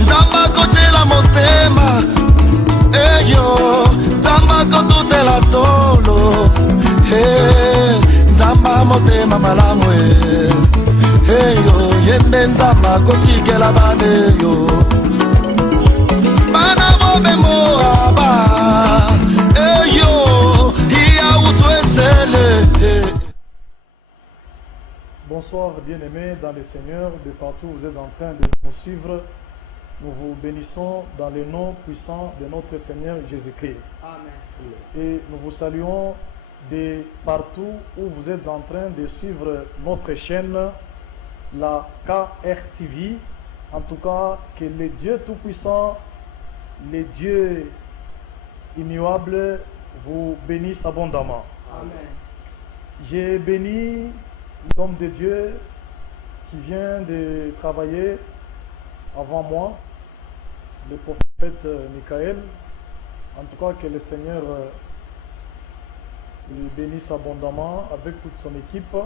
Nzamba kotela motema eyo Nzamba kotutela tolo Nzamba motema malamu eyo Yende Nzamba kotikela bane yo Bana bobe moaba eyo Hiya utwesele. Bonsoir bien-aimés dans le Seigneur, de partout où vous êtes en train de nous suivre. Nous vous bénissons dans le nom puissant de notre Seigneur Jésus-Christ. Amen. Et nous vous saluons de partout où vous êtes en train de suivre notre chaîne, la KRTV. En tout cas, que le Dieu Tout-Puissant, le Dieu immuable, vous bénisse abondamment. Amen. J'ai béni l'homme de Dieu qui vient de travailler avant moi, le prophète Michael. En tout cas, que le Seigneur lui bénisse abondamment avec toute son équipe.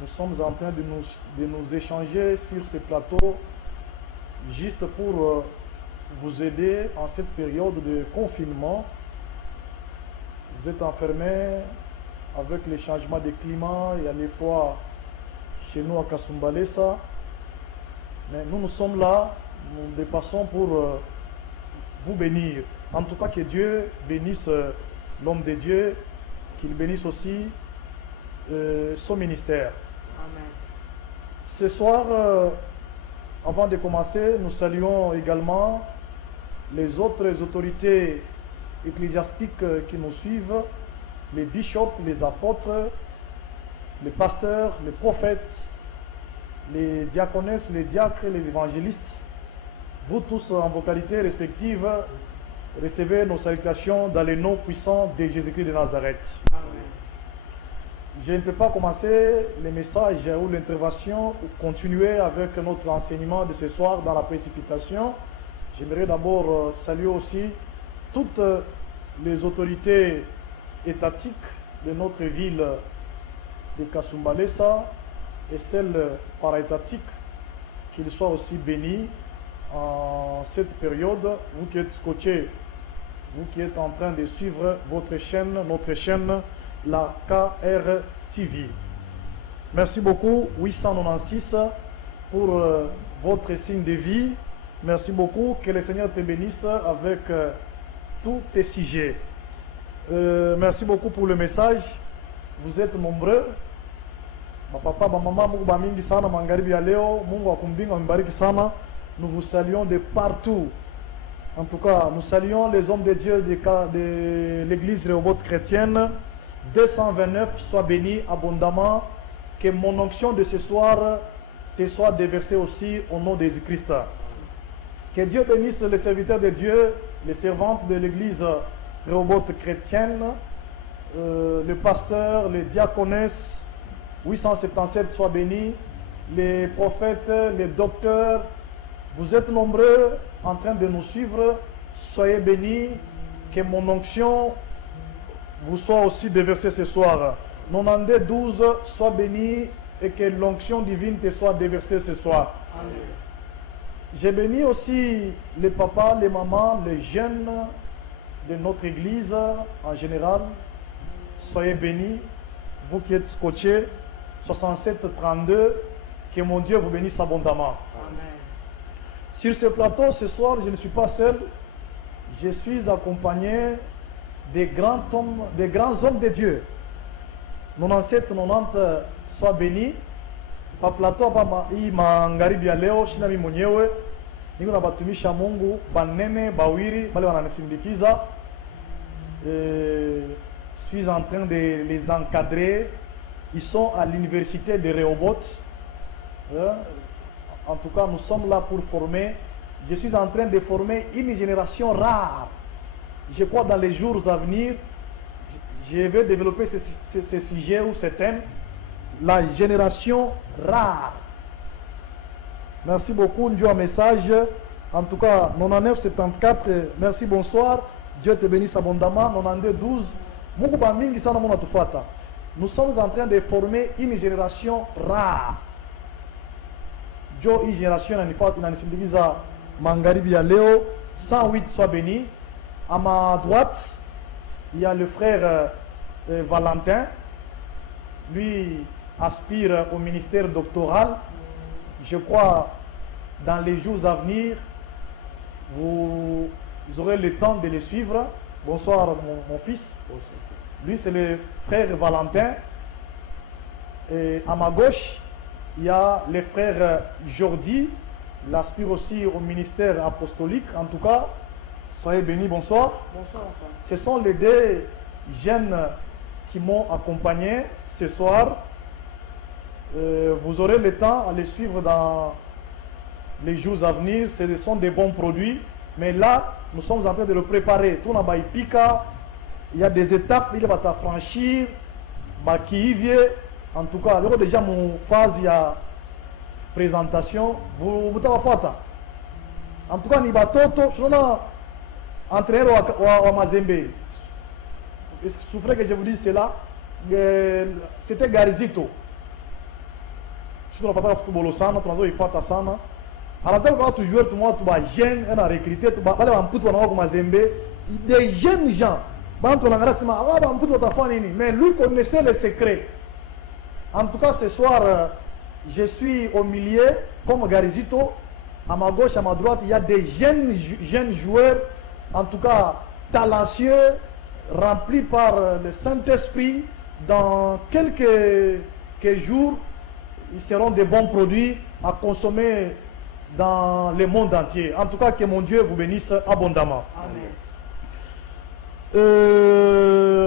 Nous sommes en train de nous échanger sur ce plateau juste pour vous aider en cette période de confinement. Vous êtes enfermés avec les changements de climat, il y a des fois chez nous à Kasumbalesa. Mais nous sommes là, nous dépassons pour vous bénir. En tout cas, que Dieu bénisse l'homme de Dieu, qu'il bénisse aussi son ministère. Amen. Ce soir, avant de commencer, nous saluons également les autres autorités ecclésiastiques qui nous suivent, les bishops, les apôtres, les pasteurs, les prophètes, les diaconesses, les diacres, les évangélistes. Vous tous en vos qualités respectives, recevez nos salutations dans le nom puissant de Jésus-Christ de Nazareth. Amen. Je ne peux pas commencer le message ou l'intervention ou continuer avec notre enseignement de ce soir dans la précipitation. J'aimerais d'abord saluer aussi toutes les autorités étatiques de notre ville de Kasumbalesa et celles para-étatiques, qu'ils soient aussi bénis en cette période. Vous qui êtes scotchés, vous qui êtes en train de suivre votre chaîne, notre chaîne, la KRTV. Merci beaucoup, 896, pour votre signe de vie. Merci beaucoup, que le Seigneur te bénisse avec tous tes sujets. Merci beaucoup pour le message. Vous êtes nombreux. Ma papa, ma maman, Mungu bamingi sana mangaribi ya leo. Mungu akumbinga mbariki sana. Nous vous saluons de partout. En tout cas, nous saluons les hommes de Dieu de l'église Rehoboth chrétienne. 229, sois béni abondamment. Que mon onction de ce soir te soit déversée aussi au nom de Jésus-Christ. Que Dieu bénisse les serviteurs de Dieu, les servantes de l'église Rehoboth chrétienne, le pasteur, les diaconesses, 877 soient bénis, les prophètes, les docteurs. Vous êtes nombreux en train de nous suivre. Soyez bénis. Que mon onction vous soit aussi déversée ce soir. 92 soient bénis et que l'onction divine te soit déversée ce soir. Amen. J'ai béni aussi les papas, les mamans, les jeunes de notre église en général. Soyez bénis. Vous qui êtes scotchés, 6732, que mon Dieu vous bénisse abondamment. Amen. Sur ce plateau, ce soir, je ne suis pas seul. Je suis accompagné des grands hommes de Dieu. 97, 90, sois bénis. Pa plateau hapa hii magharibi ya leo shina mimi mwenyewe niko na batumishi wa Mungu banene bawiri wale wananisindikiza. Je suis en train de les encadrer. Ils sont à l'université de Rehoboth. En tout cas, nous sommes là pour former. Je suis en train de former une génération rare. Je crois dans les jours à venir, je vais développer ce sujet ou ce thème. La génération rare. Merci beaucoup, Dieu un message. En tout cas, 9974, merci, bonsoir. Dieu te bénisse abondamment. 9212, Mungu bamingi sana muna tufata. Nous sommes en train de former une génération rare. Jo hii génération inanisindikiza magharibi ya leo. 108 soit béni. À ma droite, il y a le frère Valentin. Lui aspire au ministère doctoral. Je crois dans les jours à venir, vous aurez le temps de le suivre. Bonsoir mon fils. Lui c'est le frère Valentin. Et à ma gauche, il y a le frère Jordi. Il aspire aussi au ministère apostolique. En tout cas, soyez bénis, bonsoir. Bonsoir. Ce sont les deux jeunes qui m'ont accompagné ce soir. Vous aurez le temps à les suivre dans les jours à venir. Ce sont des bons produits. Mais là, nous sommes en train de le préparer. Tout là-bas, il y a des étapes, il va franchir. En tout cas, il y a déjà mon phase, il y a présentation. Vous avez fait. En tout cas, il y a Toto, je suis entraîneur à Mazembe. Est-ce que vous souffrez que je vous dise cela? C'était Garizito. Je suis dans le papa de football au Sana, tu as dit qu'il Sana. Alors, tu joues, tu es jeune, tu es recruté, tu es en Mazembe. Des jeunes gens. Mais lui connaissait les secrets. En tout cas, ce soir, je suis au milieu, comme Garizito. À ma gauche, à ma droite, il y a des jeunes joueurs, en tout cas talentueux, remplis par le Saint-Esprit. Dans quelques jours, ils seront des bons produits à consommer dans le monde entier. En tout cas, que mon Dieu vous bénisse abondamment. Amen.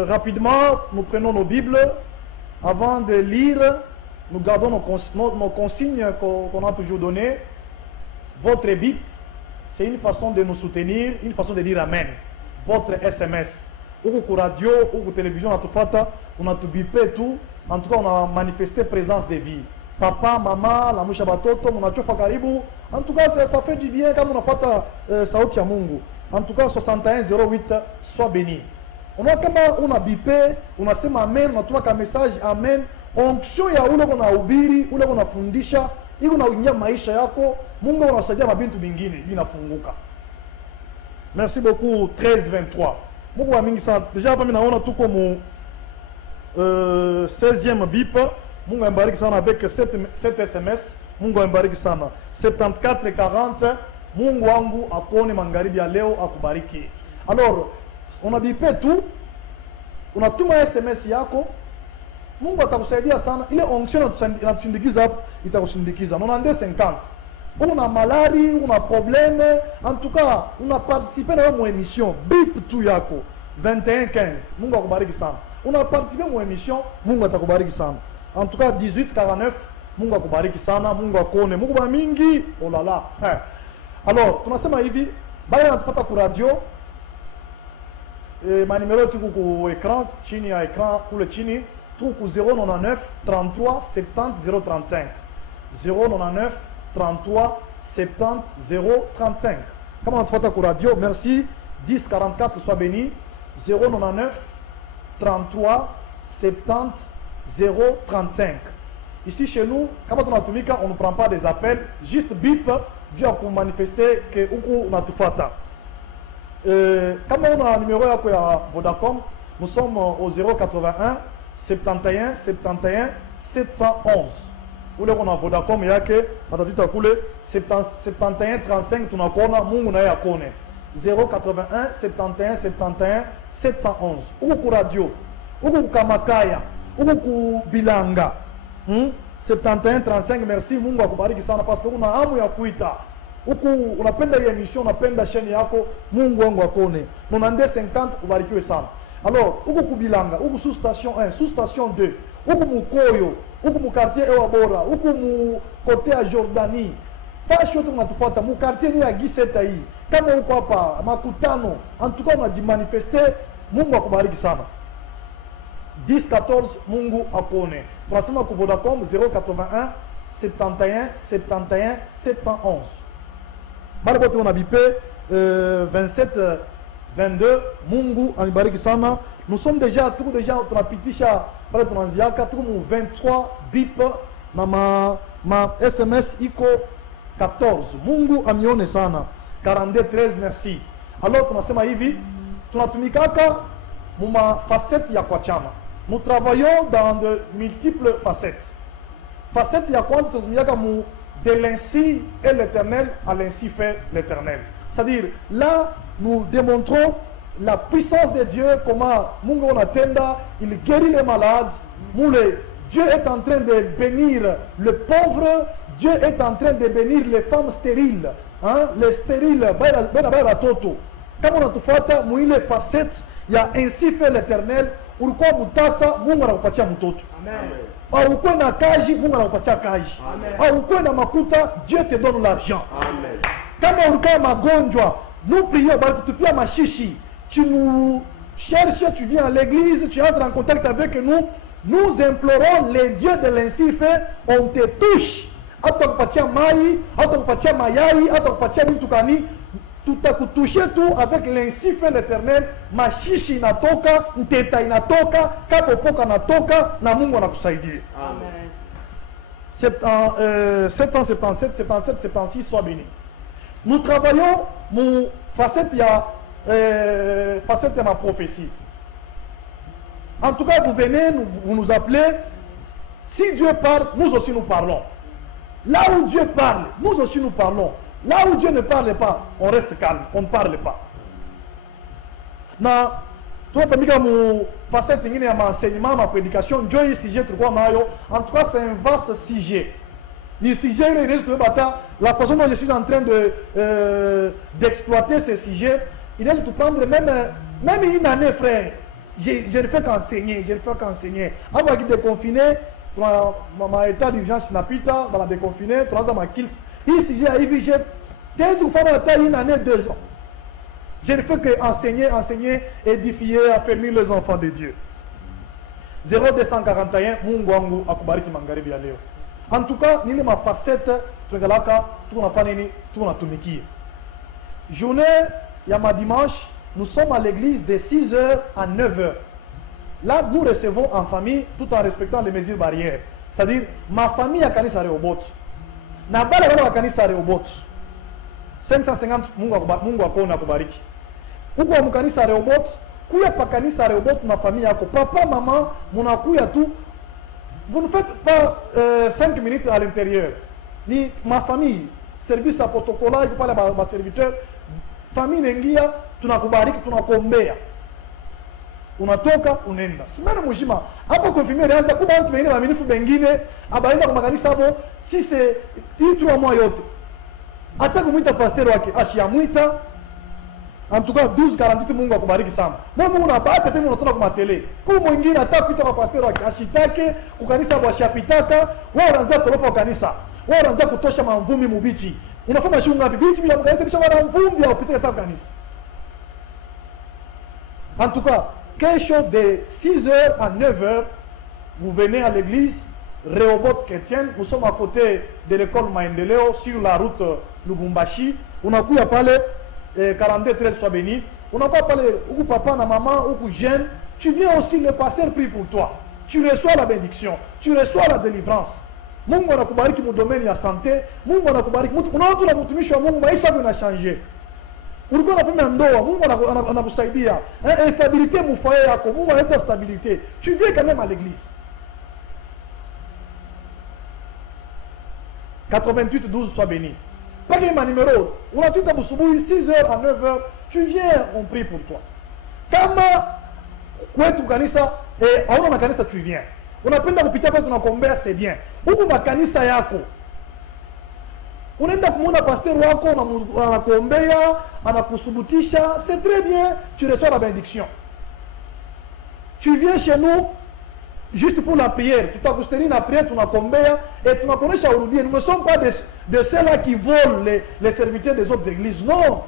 Rapidement, nous prenons nos Bibles. Avant de lire, nous gardons nos consignes qu'on a toujours données. Votre Bible, c'est une façon de nous soutenir, une façon de dire Amen. Votre SMS. Ou radio, ou télévision, on a tout bipé tout. En tout cas, on a manifesté présence de vie. Papa, maman, la moucha batoto, on a chofa karibu. En tout cas, ça fait du bien quand on a fait Sauti ya Mungu. En tout cas, 6108, sois béni. On a bipé, on a sema amen, on a trouvé un message amen. Onction ya ule kuna ubiri, ule kuna fundisha, iko na unyia maisha yako, Mungu anasaidia na bintu bingine, inafunguka. Merci beaucoup 1323. Mungu wa mingi sana. Déjà hapa mimi naona tuko mu 16e bip. Mungu ambariki sana avec 7 SMS. Mungu ambariki sana. 7440. Mungu wangu akuone magharibi ya leo akubariki. Alors, on a bipé tout. Unatuma SMS yako. Mungu atakusaidia sana. Ile onction inatushindikiza hapo itakushindikiza. 9250. Una malari, una problème, en tout cas, on a participé à mon émission. Bip tout yako 2115. Mungu akubariki sana. On a participé à mon émission. Mungu atakubariki sana. En tout cas 1849. Mungu akubariki sana. Mungu akone. Mungu ba mingi. Oh là là. Alors, tunasema hivi, bali natufuata ku radio. Ma numéro tuko ku écran, chini ya écran kule chini, tuko ku 099 33 70 035. 099 33 70 035. Comme on fait à radio, merci. 10 44, sois béni. 099 33 70 035. Ici chez nous, quand on a tout mis, on ne prend pas des appels, juste bip, vient pour manifester que on a tout fait. Comme on a un numéro à Vodacom, nous sommes au 081 71 71 711. Où on a Vodacom, il y a que, on a coulé 71 35, tu n'as pas, Mungu na ya kone. 081 71 71 711. Où pour radio, où pour Kamakaya, où pour Bilanga. 71 35, merci Mungu akubariki sana parce que on a hamu ya kuita. Huku unapenda hii emission, unapenda chaîne yako, Mungu wangu akone. 9250 ubarikiwe sana. Alors, huku kubilanga, huku sous station 1, sous station 2, huku mukoyo, huku mu quartier Ewa Bora, huku mu côté à Jordanie. Fashi yote unatufuata mu quartier ni ya Giseta hii. Kama huko hapa makutano, en tout cas on a dit manifester, Mungu akubariki sana. 10 14 Mungu akone. Tunasema ku Vodacom 081 71 71 711. Bale bote on a bipé 27 22 Mungu anibariki sana. Nous sommes déjà tunapitisha pale tunaanziaka tuko mu 23 bip na ma SMS iko 14. Mungu amione sana. 42 13, merci. Alors tunasema hivi, tunatumikaka muma facette ya kwa chama. Nous travaillons dans de multiples facettes. Facette ya kwanza tunatumikaka mu de l'ainsi et l'éternel à l'ainsi fait l'éternel. C'est-à-dire, là, nous démontrons la puissance de Dieu, comment Mungu Onatenda, il guérit les malades. Dieu est en train de bénir le pauvre. Dieu est en train de bénir les femmes stériles. Hein? Les stériles, comme on a tout fait, mouille facettes, il y a ainsi fait l'éternel. Pourquoi mutasa, Mungu anakupatia mtoto. Amen. Au kwa na kaji, Mungu anakupatia kaji. Amen. Au kwa na makuta, Dieu te donne l'argent. Amen. Kama ulikuwa magonjwa, nous prions, tupia mashishi. Tu nous cherches, tu viens à l'église, tu entres en contact avec nous. Nous implorons les dieux de l'ainsi fait, on te touche. Atakupatia mai, atakupatia mayai, atakupatia mitukani. Tutakutushe tout avec l'ainsi fait l'éternel. Mashishi inatoka, mteta inatoka, kapopoka inatoka, na Mungu anakusaidia. Amen. 777, 77, 76, sois béni. Nous travaillons mon facette de ma prophétie. En tout cas, vous venez, vous nous appelez. Si Dieu parle, nous aussi nous parlons. Là où Dieu parle, nous aussi nous parlons. Là où Dieu ne parle pas, on reste calme, on ne parle pas. Na toi, mon facette de mon enseignement, ma prédication, Dieu sujet en tout cas, c'est un vaste sujet. Le sujet, la façon dont je suis en train d'exploiter ce sujet, il reste de prendre même une année, frère. Je ne fais qu'enseigner, je ne fais qu'enseigner. Avant de déconfiner, mon état d'urgence n'a pas dans la déconfiner, dans ma kilt. Ici, j'ai arrivé, j'ai une année, 2 ans. Je ne fais qu'enseigner, enseigner, édifier, affermir les enfants de Dieu. 0241, Mungu akubariki mangaribi ya leo. En tout cas, nile ma facette, tunagalaka, tunafanini, tunatumikia. Journée, yama dimanche, nous sommes à l'église de 6h à 9h. Là, nous recevons en famille, tout en respectant les mesures barrières. C'est-à-dire, ma famille a kanisa Rehoboth. Na bale wana wa kanisa Rehoboth. 550 Mungu akona kubariki. Huko wa kanisa Rehoboth, kuya pa kanisa Rehoboth na famille yako. Papa, maman, munakuya tu. Vous ne faites pas 5 minutes à l'intérieur. Ni ma famille, service à protocole, il faut parler à ma serviteur. Famille nengia, tunakubariki, tunakuombea. Unatoka, unaenda. Simana mujima. Hapo confirmer reanza kuba watu wengine waaminifu bengine, abaenda kwa makanisa hapo, si c'est 3 mois yote. Hata kumuita pastor wake, ashiamuita. En tout cas 12:48 Mungu akubariki sana. Mungu unapata tena unatoka kwa tele. Kwa mwingine hata kuita kwa pastor wake ashitake, kukanisa bwashapitaka, wewe unaanza toropa kanisa. Wewe unaanza kutosha mamvumi mubichi. Unafanya shughuli ngapi bichi bila mkanisa bisha wana mvumbi au pitaka kwa kanisa. En tout cas, quelque chose de 6h à 9h, vous venez à l'église Rehoboth chrétienne. Nous sommes à côté de l'école Maendeleo sur la route Lubumbashi. On a pu parler 42 13 sois béni. On n'a pas parlé ou papa, na maman, ou jeune. Tu viens aussi, le pasteur prie pour toi. Tu reçois la bénédiction, tu reçois la délivrance. Mungu anakubariki mu domaine ya santé. Mungu anakubariki. Unaona na mtumishi wa Mungu maisha yana changer. Ulikuwa unapenda ndoa, Mungu anakusaidia. Instabilité mu foyer yako, Mungu analeta stabilité. Tu viens quand même à l'église. 88 12 sois béni. Pas que ma numéro. On a tout à busubuhi 6h à 9h, tu viens, on prie pour toi. Kama kwetu kanisa hauna na kanisa tu viens. Unapenda kupitia kwa tunakuombea c'est bien. Huko makanisa yako. Unaenda kumuona pasteur wako anakuombea, anakusubutisha, c'est très bien, tu reçois la bénédiction. Tu viens chez nous juste pour la prière, tu t'accousteries la prière, tu nakombea et tu nakonesha urudie. Nous ne sommes pas de ceux-là qui volent les serviteurs des autres églises. Non.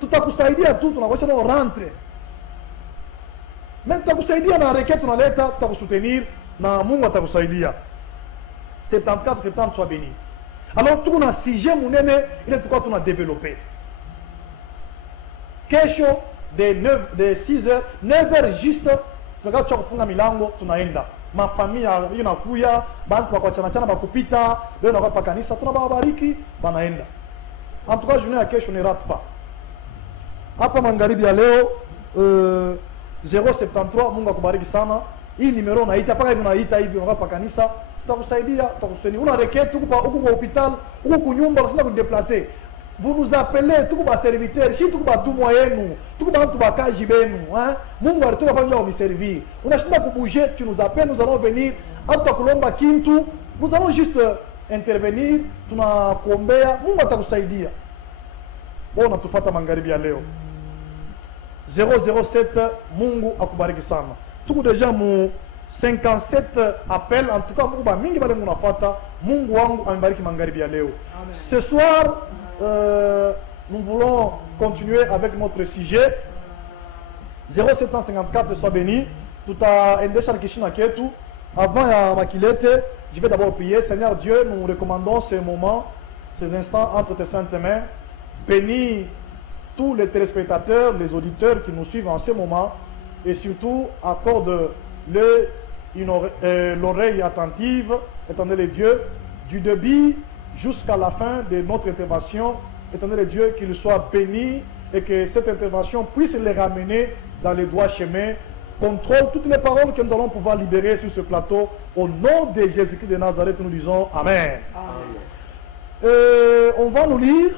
Tutakusaidia tu, tunakonesha no rentre. Mais tutakusaidia na requête tunaleta, tutakusoutenir na Mungu atakusaidia. 74 70 sois béni. Alors tout na sujet munene, il est pourquoi tu as développé. Kesho de 6h, 9h juste, tunakaa kufunga milango tunaenda. mafamia inakuya bantu bakwachana bakupita leo na kwa kanisa tunababariki banaenda. En tout cas, journée ya kesho ne rate pas. Hapa magharibi ya leo 073 Mungu akubariki sana. Hii numero unaita paka hivi unaita hivi unapa kanisa tutakusaidia tutakusaidia. Una requête huko kwa hospital huko kunyumba unashinda kudeplacer. Vous nous appelez tuko ba serviteur, si tuko ba tumwa yenu, tuko ba bantu bakaji benu, hein? Mungu alitoka kwa njia ya servir. Unashinda kubouger, tu nous appelles, nous allons venir. Hata kulomba kintu, nous allons juste intervenir, tunakuombea, Mungu atakusaidia. Bona tufuata magharibi ya leo. 007 Mungu akubariki sana. Tuko deja mu 57 appels, en tout cas Mungu ba mingi bale munafuata. Mungu wangu amebariki magharibi ya leo. Amen. Ce soir nous voulons continuer avec notre sujet. 0754 soit béni. Tout a endesha kishina ketu. Avant ya makilete, je vais d'abord prier. Seigneur Dieu, nous recommandons ces moments, ces instants entre tes saintes mains. Bénis tous les téléspectateurs, les auditeurs qui nous suivent en ce moment. Et surtout, accorde-le l'oreille attentive, étendez les dieux, du début jusqu'à la fin de notre intervention. Étendez les dieux, qu'ils soient bénis et que cette intervention puisse les ramener dans les droits chemins. Contrôle toutes les paroles que nous allons pouvoir libérer sur ce plateau. Au nom de Jésus-Christ de Nazareth, nous disons Amen. Amen. On va nous lire.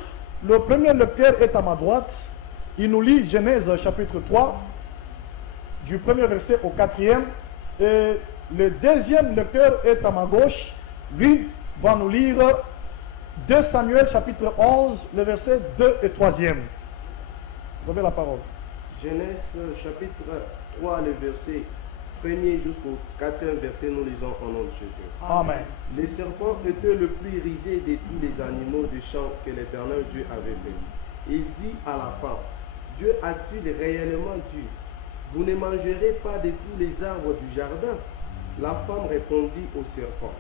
Le premier lecteur est à ma droite. Il nous lit Genèse chapitre 3, du premier verset au 4e. Et le deuxième lecteur est à ma gauche. Lui va nous lire 2 Samuel chapitre 11, le verset 2 et 3e. Vous avez la parole. Genèse chapitre 3, le verset 1er jusqu'au 4e verset, nous lisons au nom de Jésus. Amen. Les serpents étaient le plus risé de tous les animaux du champ que l'Éternel Dieu avait fait. Il dit à la femme, Dieu a-t-il réellement dit, vous ne mangerez pas de tous les arbres du jardin? La femme répondit au serpent,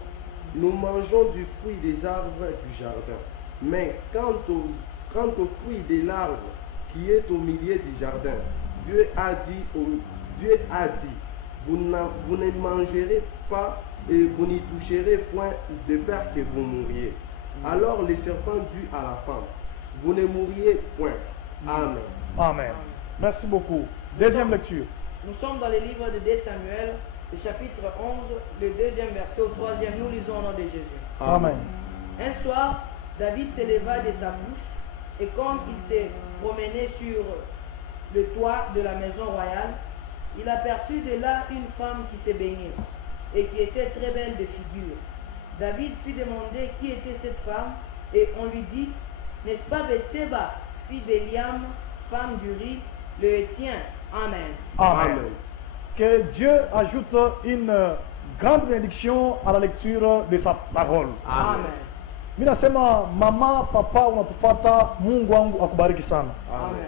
nous mangeons du fruit des arbres du jardin. Mais quant au fruit de l'arbre qui est au milieu du jardin, Dieu a dit, vous ne mangerez pas et vous n'y toucherez point de peur que vous mouriez. Alors le serpent dit à la femme, vous ne mourriez point. Amen. Amen. Merci beaucoup. Deuxième lecture. Nous sommes dans le livre de 2 Samuel, le chapitre 11, le deuxième verset au 3e. Nous lisons au nom de Jésus. Amen. Un soir, David s'éleva de sa couche et comme il s'est promené sur le toit de la maison royale, il aperçut de là une femme qui se baignait et qui était très belle de figure. David fit demander qui était cette femme et on lui dit, n'est-ce pas Bathsheba, fille d'Eliam, femme d'Uri, le Héthien? Amen. Amen. Que Dieu ajoute une grande bénédiction à la lecture de sa parole. Amen. Minasema mama, papa unatufata, Mungu wangu akubariki sana. Amen.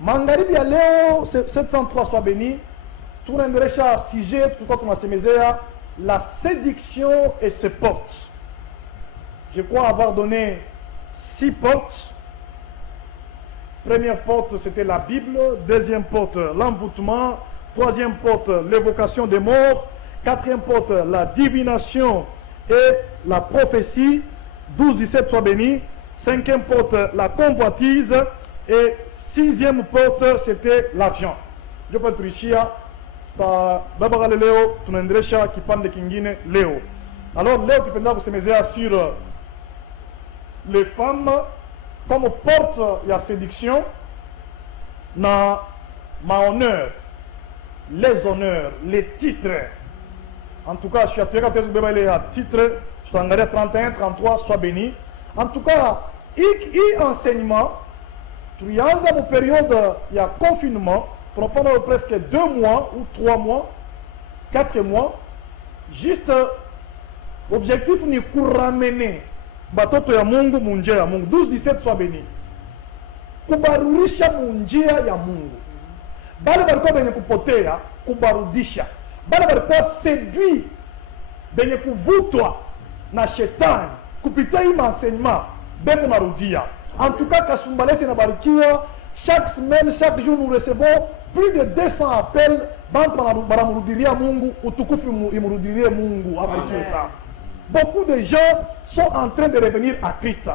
Magharibi ya leo 703 soit béni. Tunaendelesha sujet tulikuwa tunasemezea la séduction et ses portes. Je crois avoir donné 6 portes. Première porte, c'était la Bible. Deuxième porte, l'envoûtement. Troisième porte, l'évocation des morts. Quatrième porte, la divination et la prophétie. 12-17 soit béni. Cinquième porte, la convoitise. Et sixième porte, c'était l'argent. Je peux tricher. Baba leo tunaendelesha kipande kingine leo. Alors leo tupenda kusemezea sur les femmes comme porte ya séduction na honneur, les honneurs, les titres. En tout cas, je suis attiré à beba les titres, je t'engagerai 31, 33, sois béni. En tout cas, il enseignement, tulianza mu période ya confinement. Pendant presque 2 mois ou 3 mois, 4 mois, juste objectif ni kuramener batoto ya Mungu munjia ya Mungu. 12-17 soit béni. Kubarurisha munjia ya Mungu. Bale balikuwa benye kupotea, kubarudisha. Bale balikuwa séduit, benye kuvutwa na shetani, kupitia hii enseignement, beko narudia. En tout cas, Kasumbalesi na barikiwa. Chaque semaine, chaque jour, nous recevons plus de 200 appels bantu banamurudilia Mungu, utukufu imurudilie Mungu, abarikiwe sana. Beaucoup de gens sont en train de revenir à Christ.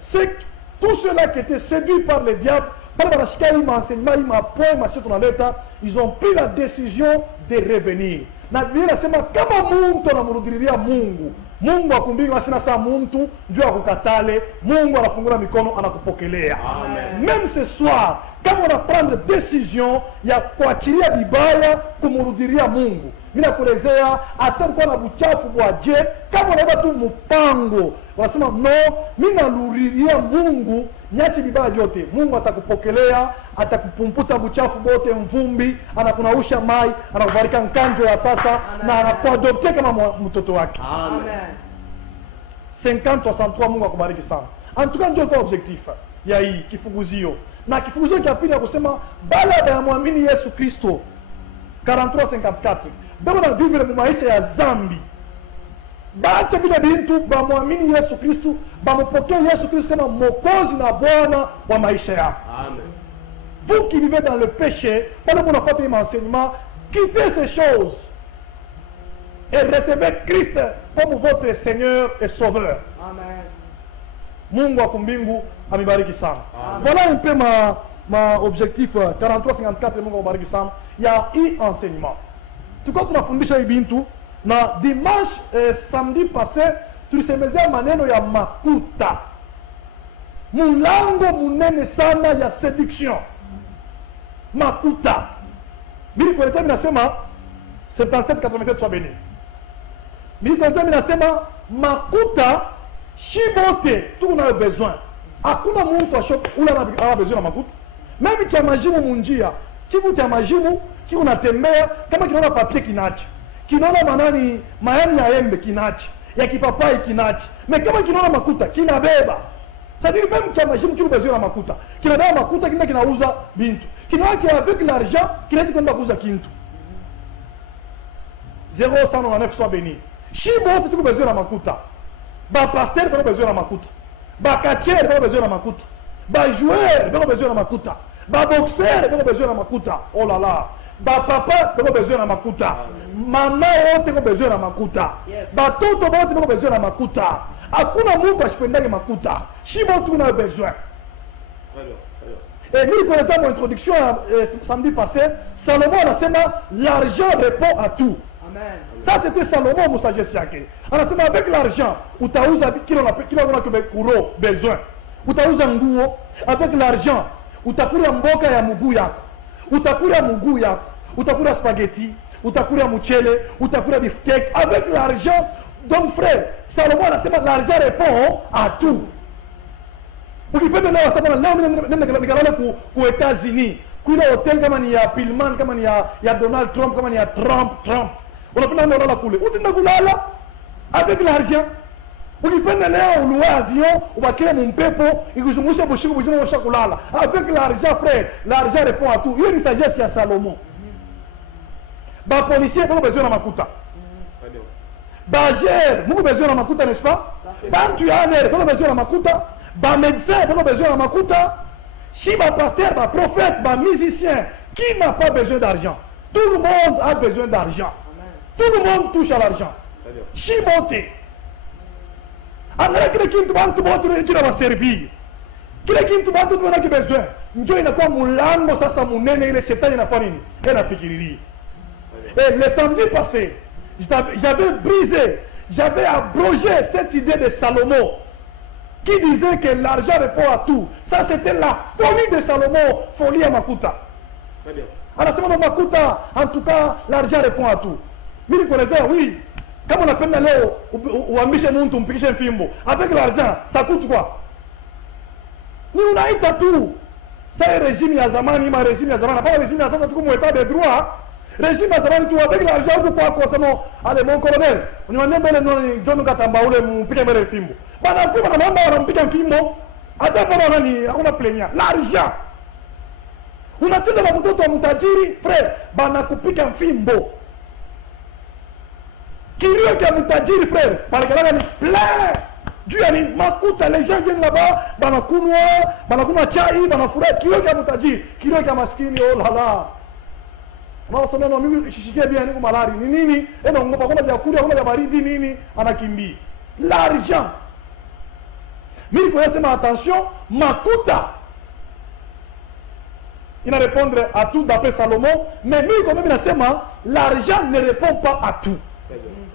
C'est tous ceux-là qui étaient séduits par le diable, ils ont pris la décision de revenir. Na Biblia inasema kama mtu anamrudilia Mungu, Mungu akumbingu asina saa mtu njoo akukatale, Mungu anafungula mikono anakupokelea. Même ce soir, kama unaprendre décision ya kuachilia vibaya kumrudilia Mungu, mimi nakuelezea hata uko na buchafu bwa je, kama unaiba tu mpango, unasema no, mimi narudilia Mungu, nyachi vibaya vyote, Mungu atakupokelea, atakupumputa buchafu bote, mvumbi, anakunausha mai, anakubarika nkanjo ya sasa. Amen. Na anakuadopte kama mtoto wake. Amen. 50-63 Mungu akubariki sana. En tout cas ndio kwa objectif ya hii kifuguzio. Na kifuguzio cha pili ya kusema baada ya muamini Yesu Kristo 43-54 bado na vivre maisha ya zambi. Bacha bila bintu ba muamini Yesu Kristo, ba mpokea Yesu Kristo kama mwokozi na Bwana wa maisha yao. Amen. Vous qui vivez dans le péché, pendant que vous n'avez pas un enseignement, quittez ces choses et recevez Christ comme votre Seigneur et Sauveur. Amen. Mungu akumbingu amibariki sana. Voilà un peu ma objectif 43-54 Mungu amibariki sana ya hii enseignement. Tuko tunafundisha hii bintu na dimanche samedi passé tulisemezea maneno ya makuta. Mulango munene sana ya séduction. Makuta. Bili kwa leta minasema 77-87 sois béni. Bili kwa leta minasema makuta shibote tunayo besoin. Hakuna mtu ashop ula na besoin na makuta. Mimi kia majimu munjia, kibu kia majimu, kibu natembea, kama kinaona papier kinachi. Kinaona manani, mayani ya embe kinachi, ya kipapai kinachi. Mais kama kinaona makuta, kinabeba. C'est-à-dire même kia majimu kibu besoin na makuta. Kinabeba makuta, kinauza bintu. Kinaona kia avec l'argent, kinaweza kwenda kuuza kintu. 0-199 sois béni. Shibote tuko besoin na makuta. Ba pasteur bako besoin na makuta. Ba catcheur bako besoin na makuta. Ba joueur bako besoin na makuta. Ba boxeur bako besoin na makuta. Oh là là. Ba papa bako besoin na makuta. Mama wote bako besoin na makuta. Ba toto wote bako besoin na makuta. Hakuna mtu ashipendake makuta. Shibo tuna besoin. Et nous connaissons mon introduction samedi passé. Salomon a dit l'argent répond à tout. Amen. Ça c'était Salomon mon sagesse yake. Anasema avec l'argent utauza kilo na kuro besoin. Utauza nguo avec l'argent utakula mboka ya mguu yako. Utakula mguu yako. Utakula spaghetti, utakula mchele, utakula beefcake avec l'argent. Donc frère, Salomon anasema l'argent répond à tout. Ukipenda leo sasa leo nikalala ku États-Unis. Kuna hotel kama ni ya Pillman, kama ni ya Donald Trump, kama ni ya Trump. Unapenda kulala kule. Utaenda kulala avec l'argent. Ukipenda leo uluwe avion, ubakile mumpepo, ikuzungusha bushiku bushiku kulala. Avec l'argent frère, l'argent répond à tout. Hiyo ni sagesse ya Salomon. Ba policier bako besoin na makuta. Ba gère, bako besoin na makuta, n'est-ce pas? Ba tuyaner bako besoin na makuta. Ba médecin bako besoin na makuta. Si ba pasteur, ba prophète, ba musicien, qui n'a pas besoin d'argent? Tout le monde a besoin d'argent. Tout le monde touche à l'argent. Shibote. Angalia kile kitu bantu bote kile wa servir. Kile kitu bantu tunaki besoin. Njoo inakuwa mulango sasa munene ile shetani inafanya nini? Inafikiriria. Et le samedi passé, j'avais brisé, j'avais abrogé cette idée de Salomon qui disait que l'argent répond à tout. Ça c'était la folie de Salomon, folie à makuta. Très bien. Anasema makuta, en tout cas, l'argent répond à tout. Mimi nikuelezea oui, kama unapenda leo uambishe mtu umpikishe mfimbo, avec l'argent, ça coûte quoi? Ni unaita tu. Ça régime ya zamani, ma régime ya zamani, pas régime ya sasa tuko mu état de droit. Régime ya zamani tu avec l'argent uko kwa sema, allez mon colonel, uniambie mbele nani John Katamba ule mpike mbele mfimbo. Bana kwa na mambo wanampika mfimbo, hata kama nani hakuna plenia. L'argent. Unacheza na mtoto wa mtajiri, frère, bana kupika mfimbo. Kilio kia mtajiri frère, palikalaka ni plein. Juu ya ni makuta, les gens viennent là-bas, banakunwa chai, banafurahi. Kilio kia mtajiri, kilio kia maskini, oh là là. Unasema no mimi shishikie bien niko malari. Ni nini? Ena ngopa kama chakula kama baridi nini anakimbia. L'argent. Mimi nasema attention, makuta. Il va répondre à tout d'après Salomon, mais lui quand même nasema l'argent ne répond pas à tout.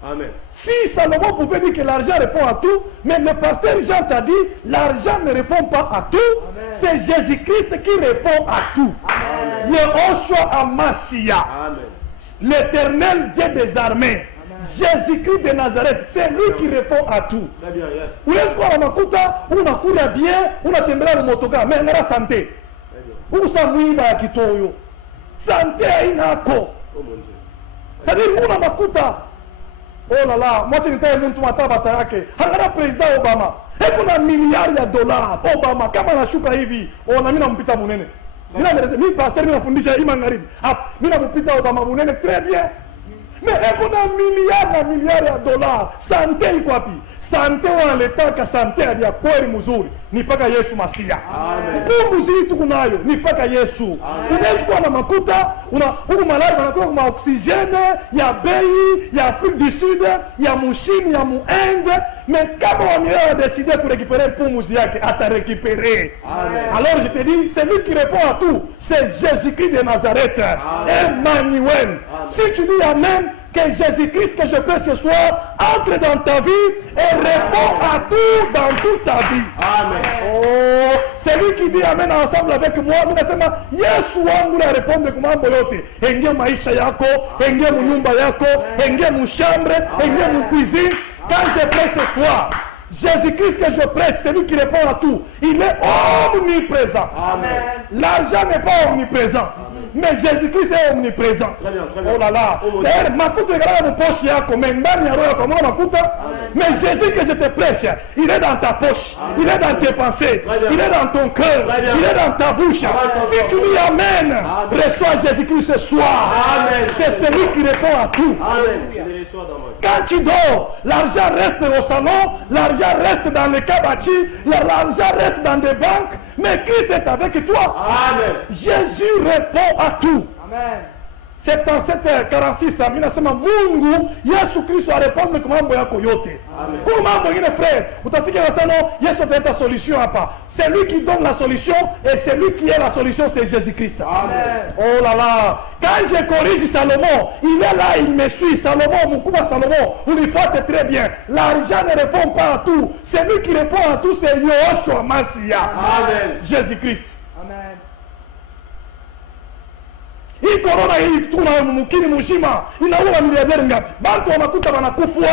Amen. Si Salomon pouvait dire que l'argent répond à tout, mais le pasteur Jean t'a dit l'argent ne répond pas à tout, c'est Jésus-Christ qui répond à tout. Yehoshua Amashiach, l'Éternel Dieu des armées, Jésus-Christ de Nazareth, c'est lui qui répond à tout. Très bien, yes. Unaweza kuwa na makuta, unakulia bien, unatembelea na motoka, mais ngara santé. Usa mwiba ya kitoyo. Santé hainako. Oh mon Dieu. C'est-à-dire una makuta. Oh là là, moi je nitaye mtu matabata yake. Hangara president Obama. Eko na miliari ya dola. Obama kama anashuka hivi, oh na mimi nampita munene. Mimi pastor mimi nafundisha ima ngaribi. Mimi nampita Obama munene très bien. Mais eko na miliari ya dola. Santé iko wapi? Santé wanaleta santé ya kweli mzuri ni paka Yesu Masia. Mungu mzuri tuko nayo ni paka Yesu. Unaweza kuwa na makuta, huko malari wanakuwa kwa oksijeni ya bei ya Afrique du Sud, ya Mushini, ya Muende, mais kama wamea décider de récupérer pumuzi yake ata récupérer. Alors je te dis, c'est lui qui répond à tout, c'est Jésus-Christ de Nazareth, Emmanuel. Si tu dis amen, que Jésus-Christ que je peux ce soir entre dans ta vie et répond à tout dans toute ta vie. Amen. Oh, c'est lui qui dit amen ensemble avec moi. Mimi nasema Yesu wangu na répondre kwa mambo yote. Ingia maisha yako, ingia nyumba yako, ingia chambre, ingia cuisine. Quand je prie ce soir, Jésus-Christ que je prêche, c'est lui qui répond à tout. Il est omniprésent. L'argent n'est pas omniprésent. Mais Jésus-Christ est omniprésent. Très bien, très bien. Oh là là. D'ailleurs, makuta est dans mon poche yako, mais ndani ya roho yako mwana makuta. Mais Jésus que je te prêche, il est dans ta poche, il est dans tes pensées, il est dans ton cœur, il est dans ta bouche. Si tu dis amen, reçois Jésus-Christ ce soir. C'est celui qui répond à tout. Amen. Je les reçois dans ma vie. Quand tu dors, l'argent reste au salon, l'argent reste dans les cabachis, l'argent reste dans des banques, mais Christ est avec toi. Amen. Jésus répond à tout. Amen. 77:46 mimi nasema Mungu Yesu Kristo arepondre kwa mambo yako yote. Kwa mambo mengine frère, utafika wasano Yesu ataleta solution hapa. C'est lui qui donne la solution et c'est lui qui est la solution, c'est Jésus-Christ. Amen. Oh là là, quand je corrige Salomon, il est là, il me suit. Salomon, Mukuma Salomon, vous lui faites très bien. L'argent ne répond pas à tout. C'est lui qui répond à tout, c'est Yehoshua Mashiach. Amen. Jésus-Christ. Amen. Hii corona hii tuna mukini mzima inaua miliarderi ngapi? Bantu wanakuta wanakufwa,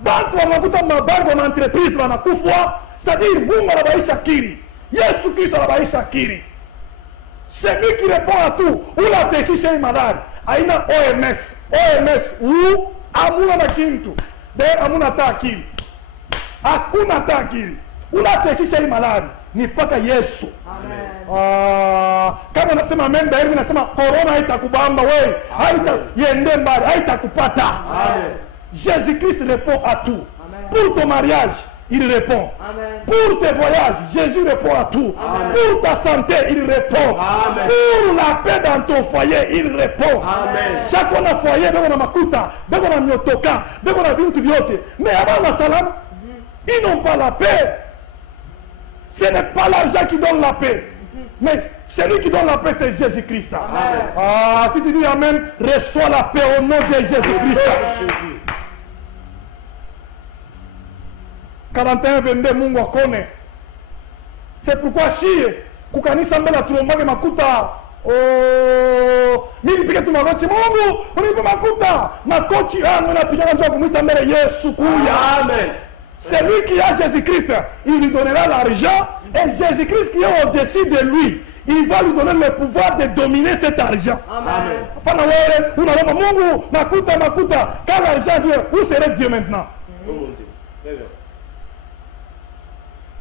bantu wanakuta mabango na entreprise wanakufwa. C'est-à-dire Mungu anabaisha akili. Yesu Kristo anabaisha akili. C'est lui qui répond à tout. Ula teshisha hii malari. Aina OMS. OMS u amuna na kintu. D'ailleurs amuna hata akili. Hakuna hata akili. Ula teshisha hii malari. Ni paka Yesu. Amen. Kama unasema amen, daima nasema corona haitakubamba wewe, haitaiende mbali, haitakupata. Amen. Jésus-Christ répond à tout. Amen. Pour ton mariage, il répond. Amen. Pour tes voyages, Jésus répond à tout. Amen. Pour ta santé, il répond. Amen. Pour la paix dans ton foyer, il répond. Amen. Chaque on a foyer, beko na makuta, beko na miotoka, beko na bintu vyote. Mais avant la salam, ils n'ont pas la paix. Ce n'est pas l'argent qui donne la paix. Mais celui qui donne la paix, c'est Jésus-Christ. Si tu dis amen, reçois la paix au nom de Jésus-Christ. 41:22 Mungu akone. C'est pourquoi shie kukanisa mbele tulombage makuta. Oh, mimi nipige tu magoti, Mungu unipe makuta. Makoti yangu napiga njoo kumwita mbele Yesu kuya. Amen. C'est lui qui a Jésus-Christ, il lui donnera l'argent, et Jésus-Christ qui est au-dessus de lui, il va lui donner le pouvoir de dominer cet argent. Amen. Pendant wewe unaomba Mungu makuta makuta, quand l'argent vient, où serait Dieu maintenant? Oh mon Dieu. Très bien.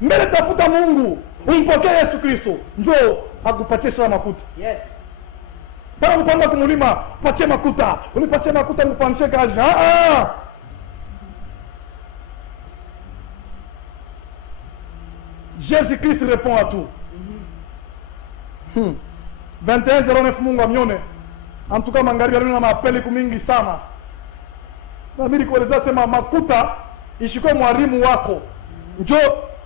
Mbele tafuta Mungu, umpokee Yesu Kristo, njoo akupatie sana makuta. Yes. Para kupanda kumulima, patie makuta, unipatie makuta nikupanishe kazi. Jésus-Christ répond à tout. 21:09 Mungu amione. En tout cas magharibi alina mapele kumingi sana. Na mimi nikueleza sema makuta ishiko mwalimu wako. Njo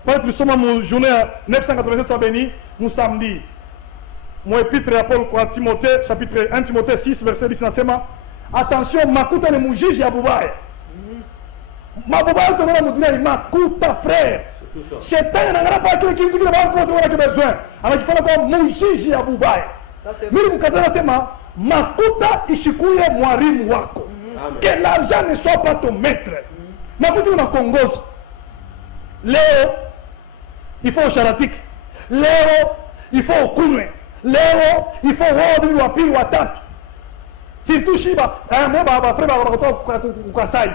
pale tulisoma mu journée ya 987 beni mu samedi. Mu épître ya Paul kwa Timothée chapitre 1 Timothée 6 verset 10 nasema attention makuta ni mujiji ya bubaya. Mabubaya tunaona mudunia ni makuta frère. Shetani anangana pa kile kitu kile bantu wote wana besoin. Anakifanya kwa mujiji ya bubaya. Mimi kukatana sema makuta ishikuye mwalimu wako. Que l'argent ne soit pas ton maître. Makuta unakongoza. Leo il faut usharatika. Leo il faut ukunywe. Leo il faut wodi wa pili wa tatu. Surtout shiba, mweba ba frère wanakutoka kukasai.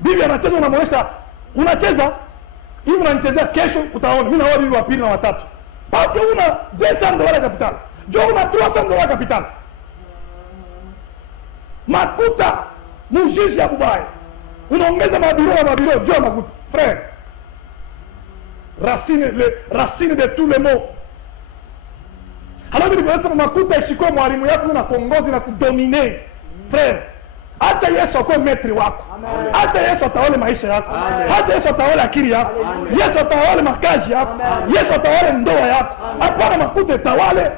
Bibi anacheza unamwonyesha, unacheza hivi unanichezea kesho utaona mimi na wewe bibi wa pili na watatu. Parce que una $200 capital. Jo una $300 capital. Makuta mujiji ya bubaya. Unaongeza mabiro jo makuta. Frère. Racine de tous les maux. Alors mimi nimesema makuta ishikoe mwalimu yako na kuongozi na kudomine. Frère. Acha Yesu akuwe metri wako. Acha Yesu atawale maisha yako. Acha Yesu atawale akili yako. Yesu atawale makazi yako. Yesu atawale ndoa yako. Hapana makuta itawale.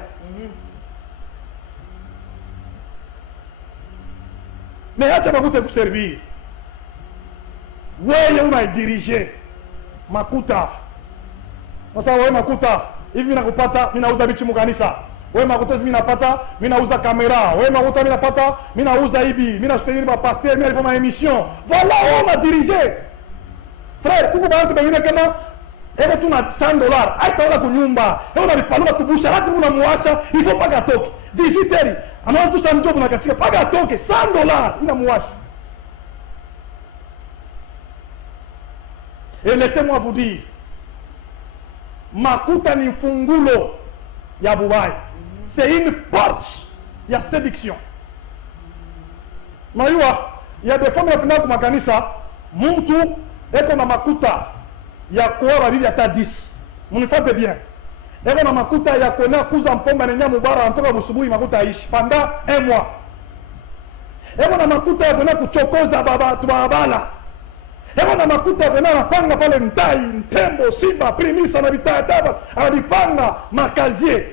Mais acha makuta kuservir. Wewe unaidirige makuta. Sasa wewe makuta hivi nakupata mimi nauza bichi mu kanisa. Wewe makuta mimi napata mimi nauza kamera. Wewe makuta mimi napata mimi nauza hivi. Mimi nasoutenir ba pasteur mimi alipa ma émission. Voilà on a dirigé. Frère, kuko bantu bengine kama ebe tuna $100. Aisa wala kunyumba. Wewe unalipalua tubusha hata unamuasha il faut pas gatoke. 18h. Anaona tu sa mjobu nakatika pas gatoke $100 inamuasha. Et laissez-moi vous dire makuta ni fungulo ya bubaya. C'est une porte ya séduction. Mayua, il y a des femmes yapenda kwa makanisa, mtu eko na makuta ya kuoa bibi hata 10. Mnifuate bien. Eko na makuta ya kuona kuza mpomba na nyamu bara anatoka busubuhi makuta aishi pendant 1 mois. Eko na makuta ya kuona kuchokoza baba tubabala. Eko na makuta ya kuona anapanga pale mtai, mtembo, simba, primisa na vitaya taba, anapanga makazie.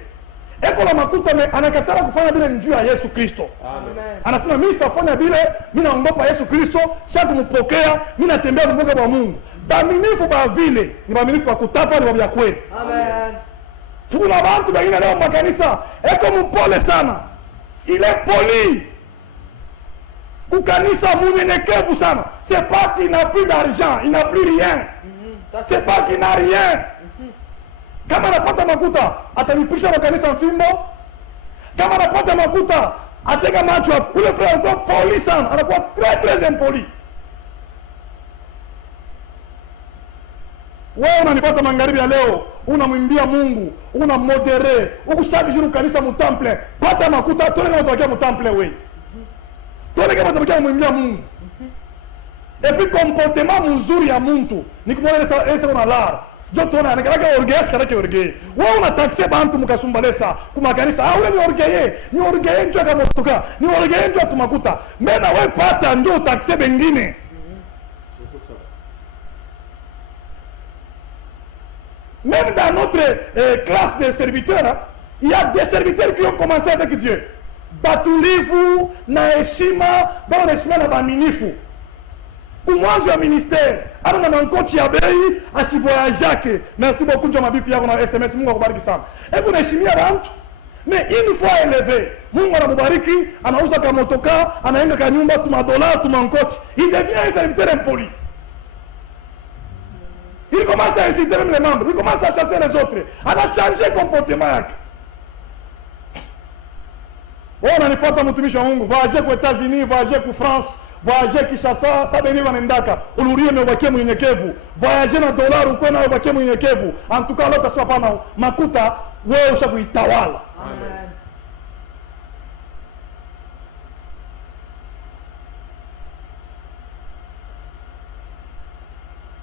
Eko na makuta anakatara kufanya bila njuu ya Yesu Kristo. Amen. Anasema mimi sitafanya bila, mimi naongopa Yesu Kristo, sha kumpokea, mimi natembea kumbuka kwa Mungu. Baaminifu ba vile, ni baaminifu kwa kutapa ni vya kweli. Amen. Tuna watu wengine leo makanisa, eko mpole sana. Il est poli. Kukanisa munyenyekevu sana. C'est parce qu'il n'a plus d'argent, il n'a plus rien. C'est parce qu'il n'a rien. Kama anapata makuta atanipisha makanisa mfimbo. Kama anapata makuta ateka macho hapo. Ule frère anakuwa poli sana, anakuwa très impoli. Wewe unanipata magharibi ya leo, unamwimbia Mungu, unamodere, ukushaji juru kanisa mutemple, pata makuta tole kama utakia mutemple wewe. Tole kama utakia mwimbia Mungu. Et puis comportement mzuri ya mtu, nikumwona esa una lara. Jotona anakalaka orgueil karaka orgueil. Wewe una taxe bantu mukasumbalesa kumakanisa. Ule ni orgueil ndio kama kutoka. Ni orgueil ndio tumakuta. Mena wewe pata ndio taxe bengine. Même dans notre classe de serviteurs, il y a des serviteurs qui ont commencé avec Dieu. Batulivu na heshima, bwana heshima na baminifu. Kumwanzo ya ministère, ana na mankoti ya bei, asivoyajake. Merci beaucoup John Mabipi yako na SMS, Mungu akubariki sana. Hebu naheshimia watu. Mais une fois élevé, Mungu anamubariki, anauza kama motoka, anaenda kwa nyumba tuma dollars, tuma mankoti. Il devient un serviteur impoli. Il commence à inciter même les membres, il commence à chasser les autres. Elle a changé comportement yake. On a nifuata mtumishi wa Mungu, voyager kwa États-Unis, voyager kwa France, voyager Kinshasa, ça venir wanaendaka. Ulurie na ubakie mnyenyekevu. Voyager na dollars uko na ubakie mnyenyekevu. En tout cas l'autre sio pana makuta wewe ushakuitawala. Amen.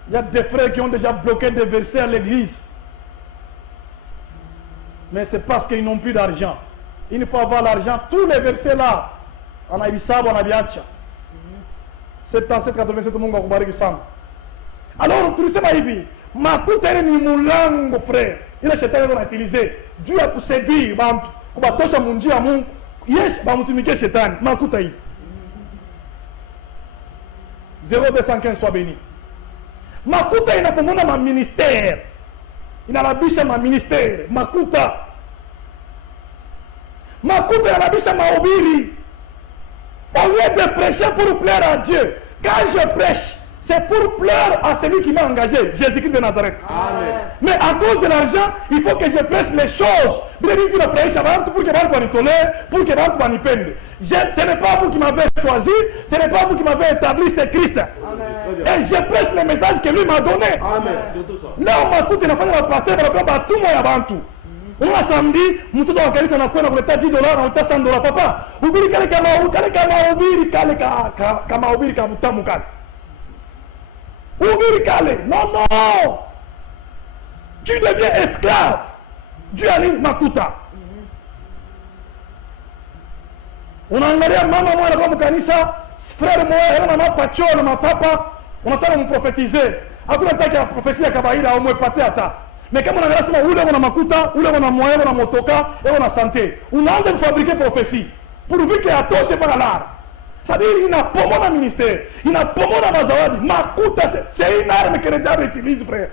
Il y a des frères qui ont déjà bloqué des versets à l'église. Mais c'est parce qu'ils n'ont plus d'argent. Une fois avoir l'argent, tous les versets là, on a eu ça, on a bien ça. 77, 87, Mungu akubariki sana. Alors, tulisema hivi, makuta ile ni mulango frère. Ile shetani anautilize juu ya kuseduire bantu, kubatosha munjia ya Mungu. Yes, bamutumikie shetani, makuta hii. 0215 soit béni. Makuta inapomona ma ministère. Inalabisha ma ministère, makuta. Makuta inalabisha mahubiri. Au lieu de prêcher pour plaire à Dieu, quand je prêche, c'est pour plaire à celui qui m'a engagé, Jésus-Christ de Nazareth. Amen. Mais à cause de l'argent, il faut que je prêche les choses. Pour que les gens tolèrent, pour que les gens nous peignent. Ce n'est pas vous qui m'avez choisi, ce n'est pas vous qui m'avez établi, c'est Christ. Amen. Et je prêche le message que lui m'a donné. Amen. Surtout ça. Là, on m'a tout inafanya na pasteur kwa tout moya bantu. Una samedi, mtoto wa kanisa anakwenda kuleta $10, analeta $100 papa. Ubiri kale kama ubiri kabutamu kale. Ubiri kale. Non non. Tu deviens esclave. Dieu a dit makuta. Unaangalia mama mwana kwa kanisa, frère moya, na mapacho na mapapa, unataka mprofetiser. Hakuna taki ya profesia kawaida au mwepate hata. Mais kama unaangalia sema ule wana makuta, ule wana moyo, wana motoka, et wana santé. Unaanza kufabriquer prophétie. Pourvu que atoshe par l'art. C'est-à-dire il n'a pas mon ministère, il n'a pas mon mazawadi. Makuta c'est une arme que les diables utilisent frère.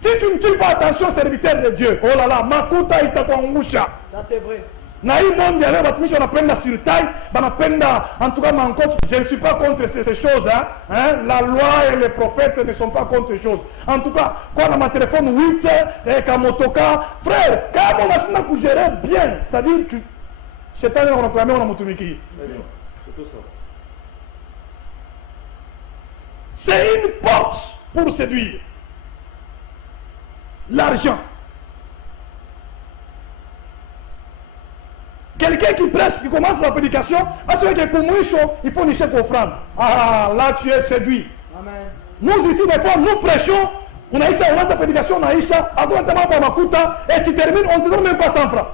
Si tu ne fais pas attention serviteur de Dieu, oh là là, makuta itakuangusha. Ça c'est vrai. Na hii monde ya leo watumishi wanapenda sur taille, wanapenda en tout cas mon coach, je ne suis pas contre ces choses hein. La loi et les prophètes ne sont pas contre ces choses. En tout cas, quand on a ma téléphone 8 et kamotoka, frère, quand on a sina ku gérer bien, c'est-à-dire tu shetani na proclamer on a mutumiki. Surtout ça. C'est une porte pour séduire. L'argent. Quelqu'un qui prêche, qui commence la prédication, à celui qui est pour mourir, il faut nicher offrande. Ah, là tu es séduit. Amen. Nous ici, des fois, nous prêchons, on a Isha, on a ta prédication, on a Isha, à toi, on makuta, et tu termines, on ne te donne même pas 100 francs.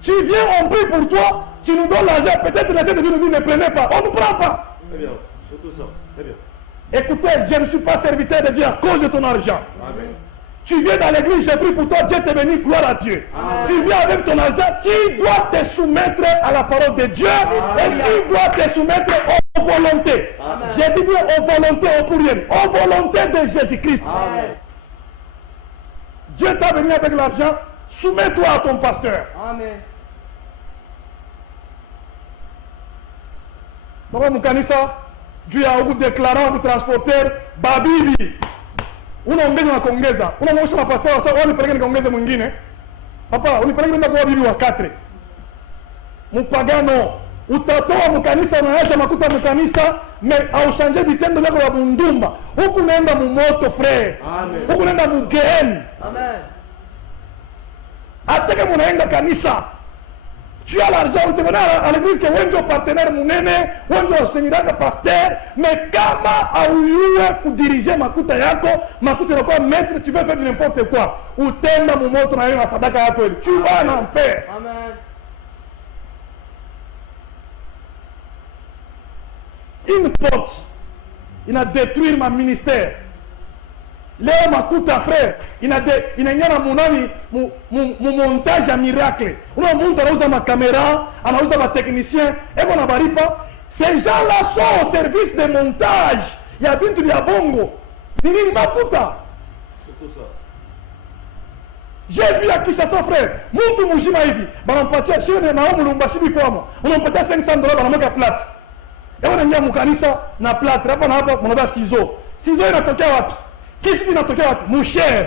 Tu viens, on prie pour toi, tu nous donnes l'argent, peut-être l'essai de Dieu nous dit ne prenez pas, on ne prend pas. Très bien. Surtout ça. Très bien. Écoutez, je ne suis pas serviteur de Dieu à cause de ton argent. Amen. Tu viens dans l'église, j'ai pris pour toi, Dieu te bénit, gloire à Dieu. Amen. Tu viens avec ton argent, tu dois te soumettre à la parole de Dieu. Amen. Et tu dois te soumettre aux volontés. Amen. J'ai dit bien aux volontés, au pluriel, aux volontés de Jésus-Christ. Amen. Dieu t'a béni avec l'argent, soumets-toi à ton pasteur. Amen. Baba Mukanisa, Dieu a eu déclarant au transporteur, Babili. Unaongeza na kuongeza. Unamwosha na pastor sasa unipeleke nikaongeze mwingine. Papa, unipeleke nenda kwa bibi wa 4. Mpagano, utatoa mkanisa unaacha makuta mkanisa, mais au changer vitendo vyako vya bundumba. Huku nenda mumoto frère. Amen. Huku nenda mugeni. Amen. Hata kama unaenda kanisa, tu as l'argent, on te connaît à l'église que tu es un partenaire munene, tu es un seigneur pasteur, mais kama auyue kudiriger makuta yako, makuta yako maître, tu veux faire du n'importe quoi. Ou tenda mumoto na yona sadaka yako, tu vas en enfer. Amen. Une porte, il a détruit ma ministère. Leo makuta frère, inaingia munani mu montage ya miracle. Una muntu anauza ma caméra, anauza ma technicien, eko na baripa. Ces gens-là sont au service de montage. Ya bintu ya bongo. Nini makuta? Surtout ça. J'ai vu à Kinshasa frère, muntu mujima hivi, banampatia shine na omu lumbashibi kwamo. Unampatia $500 banamweka plate. Ewa naingia mukanisa na plate, hapa na hapa mnabeba ciseaux. Ciseaux inatokea wapi? Kisu inatokea wapi? Musher.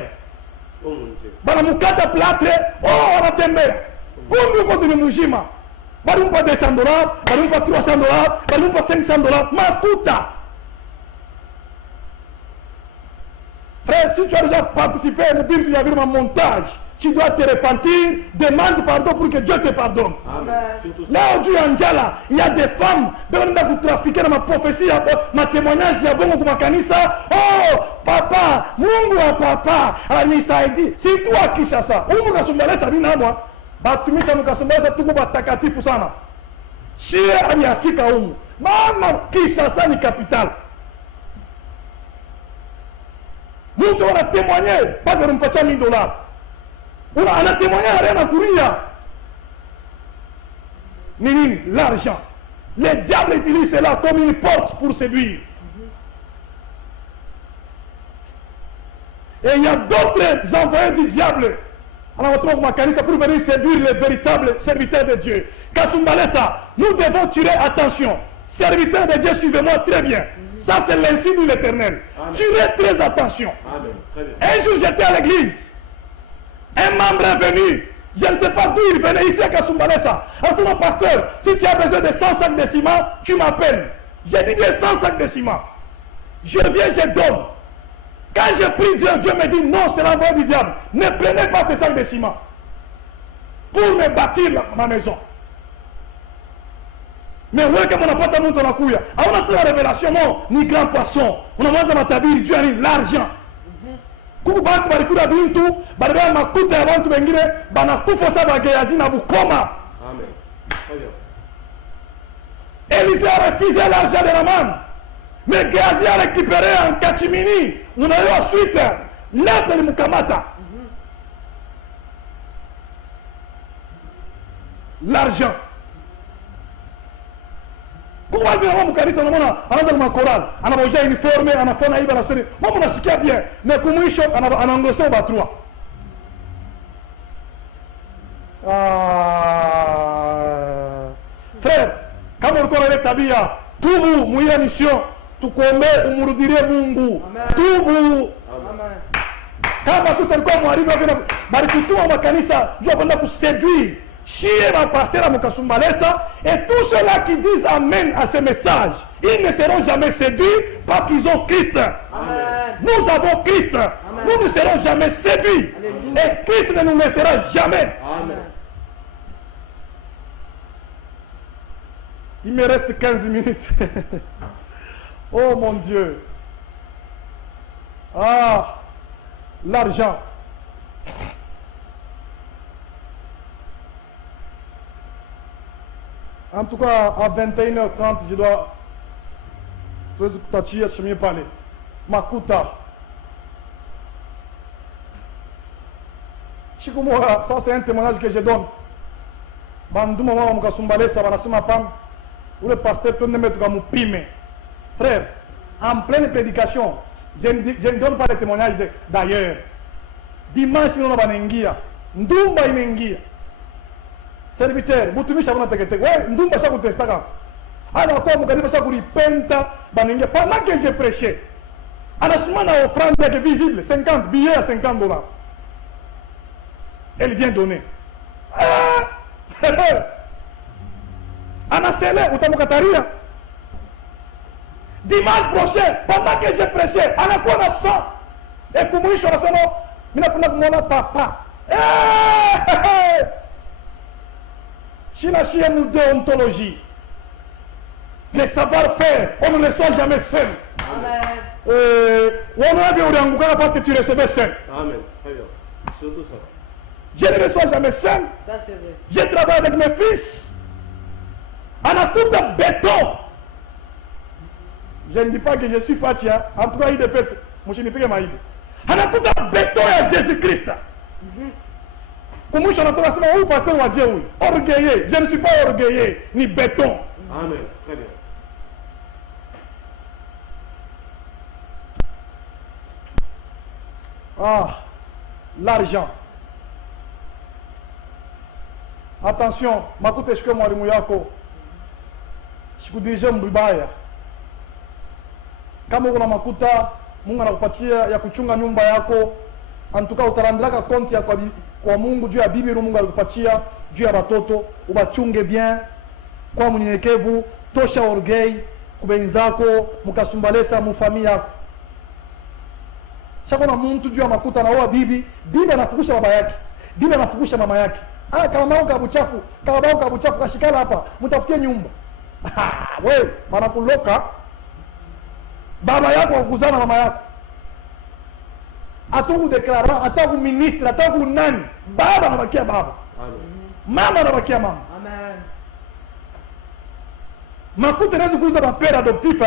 Oh mon Dieu. Bana mukata plate, oh wanatembea. Kumbe uko ni mujima. Bali mpa $200, bali mpa $300, bali mpa $500, makuta. Frère, si tu as déjà participé à un montage, tu dois te repentir, demande pardon pour que Dieu te pardonne. Amen. Surtout ça. Là où Dieu Anjala, il y a des femmes, qui trafiquent dans ma prophétie, ma témoignage, il y a beaucoup de kanisa. Oh, papa, Mungu wa papa, Anisa dit, c'est toi qui chassa. Mungu kasumbalesa lui na moi. batumishi ya Mukasumbalesa tuko batakatifu sana. Shie ani Afrika humu. Mama Kinshasa ni capital. Mtu ana témoigner pas de mpacha $1000. On a témoigné rien à courir. Nini, l'argent. Le diable utilise cela comme une porte pour séduire. Et il y a d'autres envoyés du diable. Alors on trouve Makanisa pour venir séduire les véritables serviteurs de Dieu. Kasumbalesa, nous devons tirer attention. Serviteurs de Dieu, suivez-moi très bien. Ça c'est l'insigne de l'Éternel. Tirez très attention. Amen. Très bien. Un jour j'étais à l'église. Un membre est venu. Je ne sais pas d'où il venait, ici à Kasumbalesa. Alors mon pasteur, si tu as besoin de 100 sacs de ciment, tu m'appelles. J'ai dit j'ai 100 sacs de ciment. Je viens, je donne. Quand je prie Dieu, Dieu me dit non, c'est l'envoi du diable. Ne prenez pas ces sacs de ciment pour me bâtir ma maison. Mais oui, comme on n'a pas de monde dans la couille. On a la révélation, non, ni grand poisson. On a moins de matabir, Dieu a mis l'argent. Kuku bantu balikuda bintu, balibaya makuta ya bantu wengine, banakufa sa bageyazi na bukoma. Amen. Très bien. Élisée a refusé l'argent de Naman. Mais Géasi a récupéré en Kachimini. On a eu ensuite l'être de Mukamata. L'argent. Comment dire à Mukarisa, on a dans ma chorale, on a déjà uniformé, on a fait naïve à la série. Moi, on a chiqué bien. Mais comment il choque, on a engrossé au battoir. Frère, quand on connaît ta vie, tout vous, mouillez mission, tu connais, on me dirait Mungu. Tout vous. Kama kutalikuwa mwalimu vile bali kutuma makanisa jua kwenda kuséduire chier ma pasteur à Mukasumbalesa et tous ceux-là qui disent amen à ce message, ils ne seront jamais séduits parce qu'ils ont Christ. Amen. Nous avons Christ. Amen. Nous ne serons jamais séduits. Alléluia. Et Christ ne nous laissera jamais. Amen. Il me reste 15 minutes. Oh mon Dieu. Ah, l'argent. En tout cas, à 21h30, je dois tachia chemin parler. Makuta. Chikumora, ça c'est un témoignage que je donne. Bandu mama Mukasumbalesa banasema pam. Où le pasteur peut me mettre comme prime. Frère, en pleine prédication, je ne donne pas de témoignage d'ailleurs. Dimanche, nous avons Nengia. Ndumba inengia. Serviteur, mutumisha kuna tekete. Ouais, ndumba sa kutestaka. Alors, comme vous avez ça pour penta, banengia. Pendant que j'ai prêché, à la semaine à offrande qui est visible, 50 billets à $50. Elle vient donner. Anasele, utamukataria. Dimanche prochain, pendant que j'ai prêché, anakuwa na 100. Et kumuisho anasema, mina kuna kumona papa. China nous déontologie. Le savoir-faire, on ne reçoit jamais seul. Amen. On a bien parce que tu recevais seul. Amen. Très bien. Surtout ça. Je ne reçois jamais seul. Ça c'est vrai. Je travaille avec mes fils. On a tout de béton. Je ne dis pas que je suis fatia. En tout cas, il dépêche. Moi, je ne peux pas m'aider. On a tout de béton à Jésus-Christ. Comment je n'entends pas où pasteur wa Dieu? Orgueillé. Je ne suis pas orgueillé, ni béton. Amen. Très bien. Ah, l'argent. Attention, makuta shike mwalimu yako. Shikudirije mbibaya. Kama uko na makuta, Mungu anakupatia ya kuchunga nyumba yako. Antuka utarandraka konti ya kwa Mungu juu ya bibi Mungu alikupatia juu ya watoto, ubachunge bien kwa mnyenyekevu, tosha orgueil kubenzako, Mukasumbalesa mu familia yako. Shako na mtu juu ya makuta na oa bibi anafukusha baba yake. Bibi anafukusha mama yake. Kama mama kabuchafu, kama baba kabuchafu kashikana hapa, mtafutie nyumba. Wewe, wanakuloka. Baba yako wakuzana mama yako. Ataku deklara, ataku ministre, ataku nani? Baba anabakia baba. Amen. mama anabakia mama. Amen. Makuta inaweza kuuza mapera adoptif,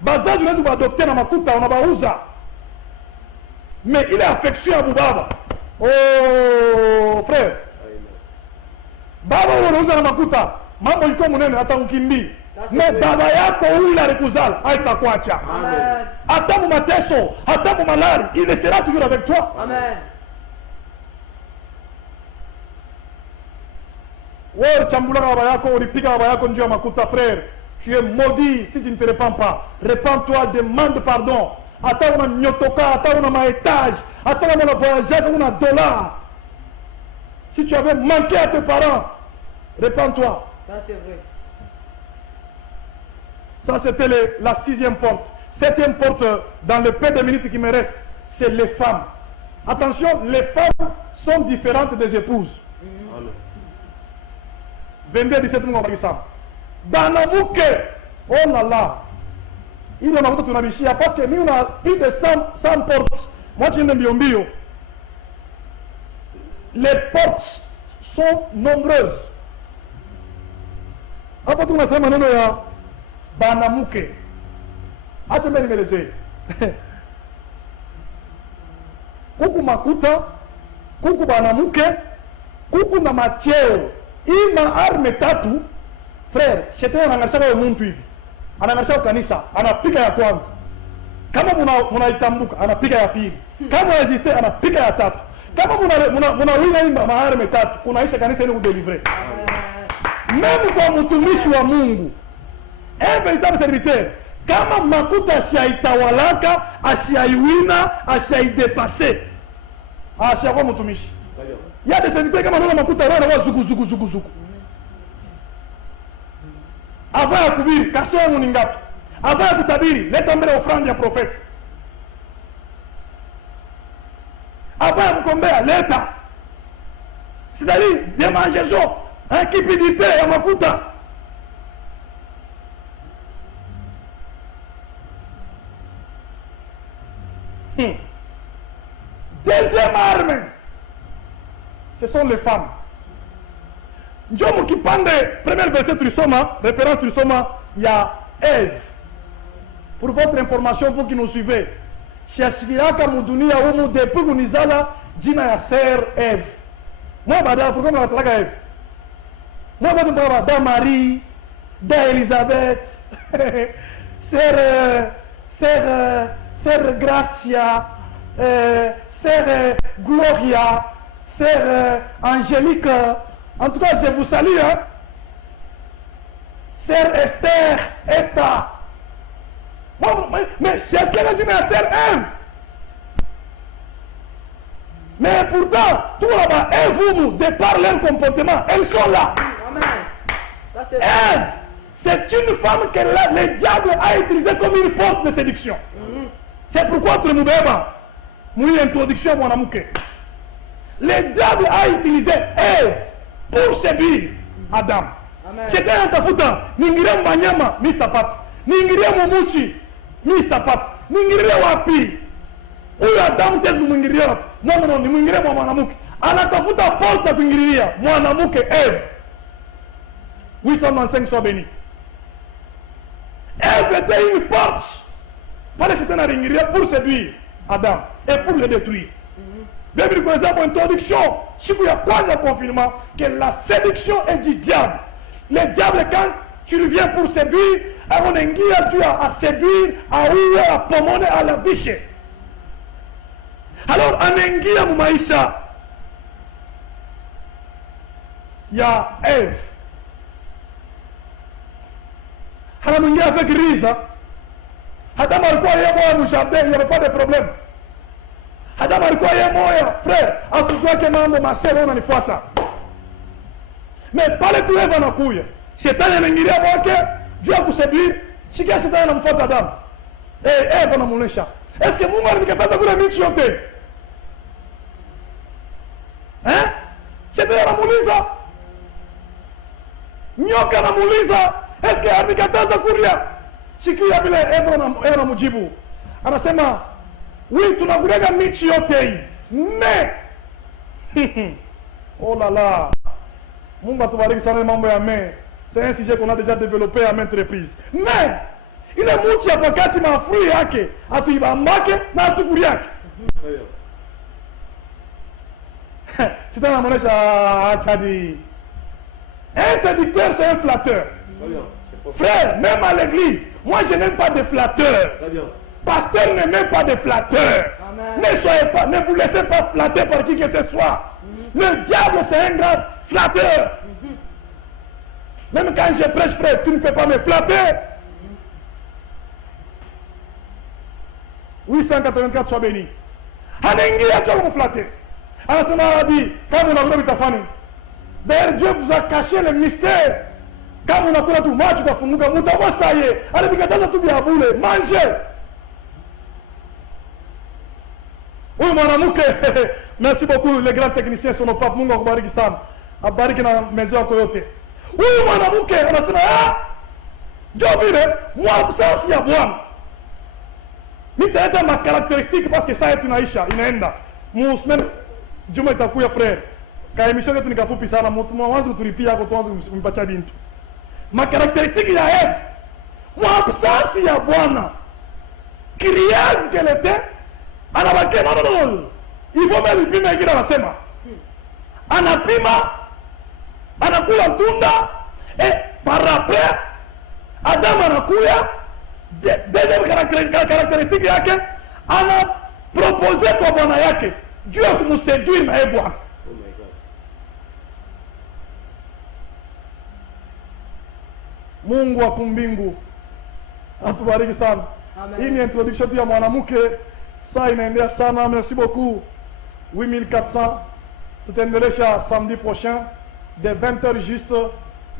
bazazi unaweza kuadopter na makuta unabauza. Mais ile affection ya baba. Oh frère. Baba wewe unauza na makuta, mambo iko munene hata ukimbii. Mais baba yako huyu alikuzala, haitakuacha. Amen. Hata mu mateso, hata mu malari, il sera toujours avec toi. Amen. Wewe chambula baba yako, ulipiga baba yako njoo makuta frère. Tu es maudit si tu ne te repens pas. Repens-toi, demande pardon. Hata una nyotoka, hata una maetage, hata una voyage, una dollar. Si tu avais manqué à tes parents, repens-toi. Ça c'est vrai. Ça c'était la 6e porte. 7e porte, dans le peu de minutes qui me restent, c'est les femmes. Attention, les femmes sont différentes des épouses. 22-17 mois Banamuke, oh là là, il y a un peu parce que nous on a plus de 100 portes. Moi je n'aime bien. Les portes sont nombreuses. Après tout, on a ça maintenant ya Banamuke. Acha mimi nimelezee. Kuku makuta, kuku banamuke, kuku na macheo. Hii maarme tatu, frère, shetani anaangalia kwa mtu hivi. Anaangalia kanisa, anapiga ya kwanza. Kama mnaitambuka, anapiga ya pili. Kama resiste, anapiga ya tatu. Kama mnawina hii maarme tatu, kunaisha kanisa ile kudeliver. Même kwa mtumishi wa Mungu, un véritable serviteur, kama makuta ashaitawalaka, ashaiwina, ashaidepasser, ashakuwa mtumishi. Il y a des serviteurs kama naona makuta roho na zuku. Avant ya kubiri, kasho yangu ni ngapi? Avant ya kutabiri, leta mbele offrande ya prophète. Avant ya kukombea, leta. C'est-à-dire, démangeaison, cupidité ya makuta. Deuxième arme, ce sont les femmes. Njomu kipande, premier verset tulisoma, référence tulisoma, il y a Ève. Pour votre information, vous qui nous suivez, Shashiraka mudunia umu depuis kunizala jina ya sœur Ève. Moi bada pourquoi on l'appelle Ève? Moi bada da Marie, da Elisabeth, sœur Gracia, sœur Gloria, sœur Angélique. En tout cas, je vous salue, hein. Sœur Esther. Mais c'est ce qu'elle a dit à sœur Ève. Mais pourtant, tout là-bas, Ève, de par leur comportement, elles sont là. Amen. Ève, c'est une femme que le diable a utilisée comme une porte de séduction. C'est pourquoi tu me bébas. Mon introduction à mon amour. Le diable a utilisé Ève pour séduire Adam. Shetani anatafuta niingilie mbanyama, mimi sitapata. Niingilie mumuchi, mimi sitapata. Niingilie wapi? Huyu Adam tezi mwingilie wapi? No, ni mwingilie mwa mwanamke. Anatafuta porte kuingilia mwanamke Ève. 895 soit béni. Ève était une porte. Pas le Satan a ringilia pour séduire Adam et pour le détruire. Bible connaissait mon introduction. Siku ya kwanza confirmant que la séduction est du diable. Le diable, quand tu lui viens pour séduire, on ingia tu à séduire, à ouer, à pomone, à la biche. Alors, on ingia mu maisha. Il y a Ève. On ingia avec Risa. Adam alikuwa yeye moya mu jardin, il n'y avait pas de problème. Adam alikuwa yeye moya, frère, akujua ke mambo maselo unanifuata. Mais pale tu Eva anakuya. Shetani anaingilia mwake, juu ya kuseduire, sikia shetani anamfuata Adam. Eva anamuonesha. Est-ce que Mungu alikataza kula miti yote? Shetani anamuuliza. Nyoka anamuuliza, est-ce que alikataza kulia? Sikia vile Eva anamujibu. Anasema, oui, tunakulega miti yote hii. Mais oh là là. C'est un sujet qu'on a déjà développé à maintes reprises. Mais, il est mouti à pakati ma fruit yake, atu ibambake na atu kuriake. C'est un amonesh à Tchadi. Un séducteur, c'est un flatteur. Frère, même à l'église, moi je n'aime pas de flatteurs. Pasteur ne met pas de flatteurs. Ne soyez pas, ne vous laissez pas flatter par qui que ce soit. Le diable c'est un grand flatteur. Même quand je prêche, frère, tu ne peux pas me flatter. 884 sois béni. Anengia, tu vas me flatter. Anasema dit, quand on a vu ta famille, d'ailleurs Dieu vous a caché le mystère. Quand on a vu tout, moi tu vas fumuka, mutawa ça y est. Allez, bikataza tout bien boule, mangez. Oui, mon amour, merci beaucoup, les grands techniciens sur nos papes, Mungo Bariki Sam, à Bariki na maison à Coyote. Oui, mon amour, anasema, ah, Dieu vire, moi, absence ya bwana. Nitaenda ma caractéristique parce que ça est une aisha, inaenda. Musmen, Juma itakuya frère. Ka emission yetu nikafupi sana, mwanzo tulipia hapo tuanze kumpatia bintu. Ma caractéristique ya Eve. Moi absence ya bwana. Criase qu'elle était, anabaki non. Il faut même pima kile anasema. Anapima, anakula tunda et par après Adam anakuya deuxième caractéristique yake ana proposé kwa bwana yake juu ya kumséduire na bwana. Mungu wa kumbingu atubariki sana. Hii ni introduction ya mwanamke, ça inaendea sana. Merci beaucoup. 8400 tutaendelesha samedi prochain de 20h juste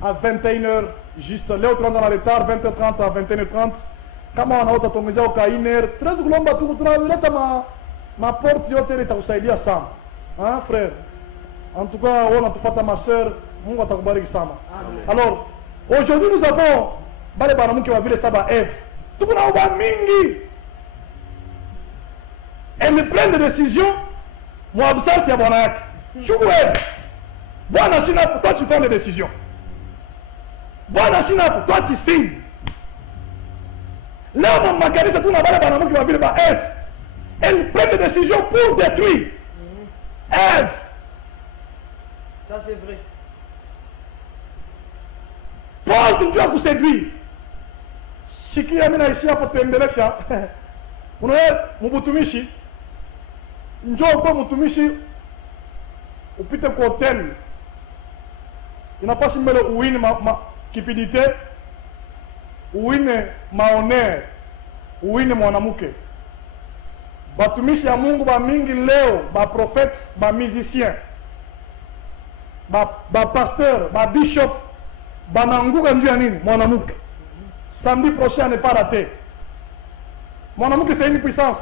à 21h juste. Leo tunaanza na retard 20h30 à 21h30. Kama wanaota tongezea kwa 1h, tunaweza kulomba tu tunaleta ma porte yote itakusaidia sana. Hein frère? En tout cas, on a tout fait ma sœur, Mungu atakubariki sana. Alors, aujourd'hui nous avons bale banamuke wa vile saba Eve. Tuko na uba mingi. Elle prend des décisions. Moi absence ya bwana yake. Shuku Eve. Bwana sina, toi tu prends des décisions. Bwana sina, toi tu signes. Là, mon makanisa tout na bale banamuke wa vile ba Eve. Elle prend des décisions pour détruire. Eve. Ça c'est vrai. Paul tu dois vous séduire. Shiki ya mina ishi hapo tembelesha. Unaona mbutumishi. Njoo kwa mtumishi upite kwa hotel. Inapaswa mbele uwine kipidite, uwine maoner, uwine mwanamke. Batumishi ya Mungu ba mingi leo, ba prophète, ba musicien, ba pasteur, ba bishop, bananguka njuu ya nini? Mwanamke. Samedi prochain n'est pas raté. Mwanamke c'est une puissance.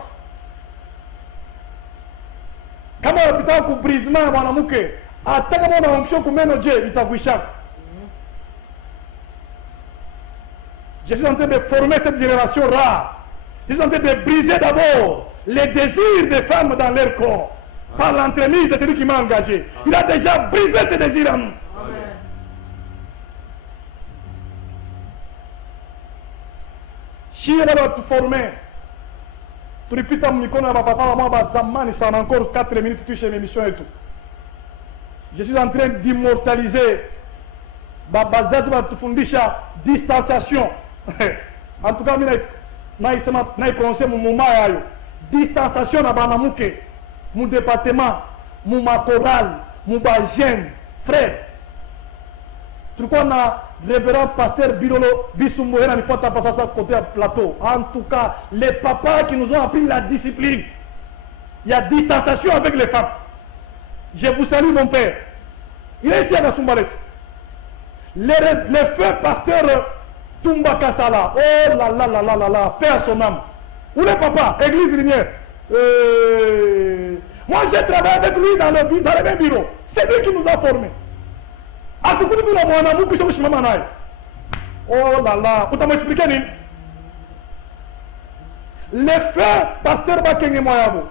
Kama unapita ku brisement ya mwanamke, hata kama unaamsha kumeno je itakuishaka. Je suis en train de former cette génération rare. Je suis en train de briser d'abord les désirs des femmes dans leur corps par l'entremise de celui qui m'a engagé. Il a déjà brisé ces désirs en nous. Si elle va te former, tu répètes à Mikono, papa, maman, Zamani, ça en encore 4 minutes, tu touches l'émission et tout. Je suis en train d'immortaliser Babazazi va te fundisha distanciation. En tout cas, je vais prononcer mon moment. Distanciation na banamuke, mon département, mon chorale, mon bagène. Frère, tu crois na révérend pasteur Bilolo Bissoumouera il faut passer ça côté plateau. En tout cas, les papas qui nous ont appris la discipline, il y a distanciation avec les femmes. Je vous salue mon père. Il est ici à Kasumbalès. Le feu pasteur Tumba Kassala. Oh là là là là là là, père son âme. Où est papa? Église Lumière. Moi j'ai travaillé avec lui dans le même bureau. C'est lui qui nous a formés. Oh là là, vous t'avez expliqué. Le feu pasteur Bakenge Moyabo.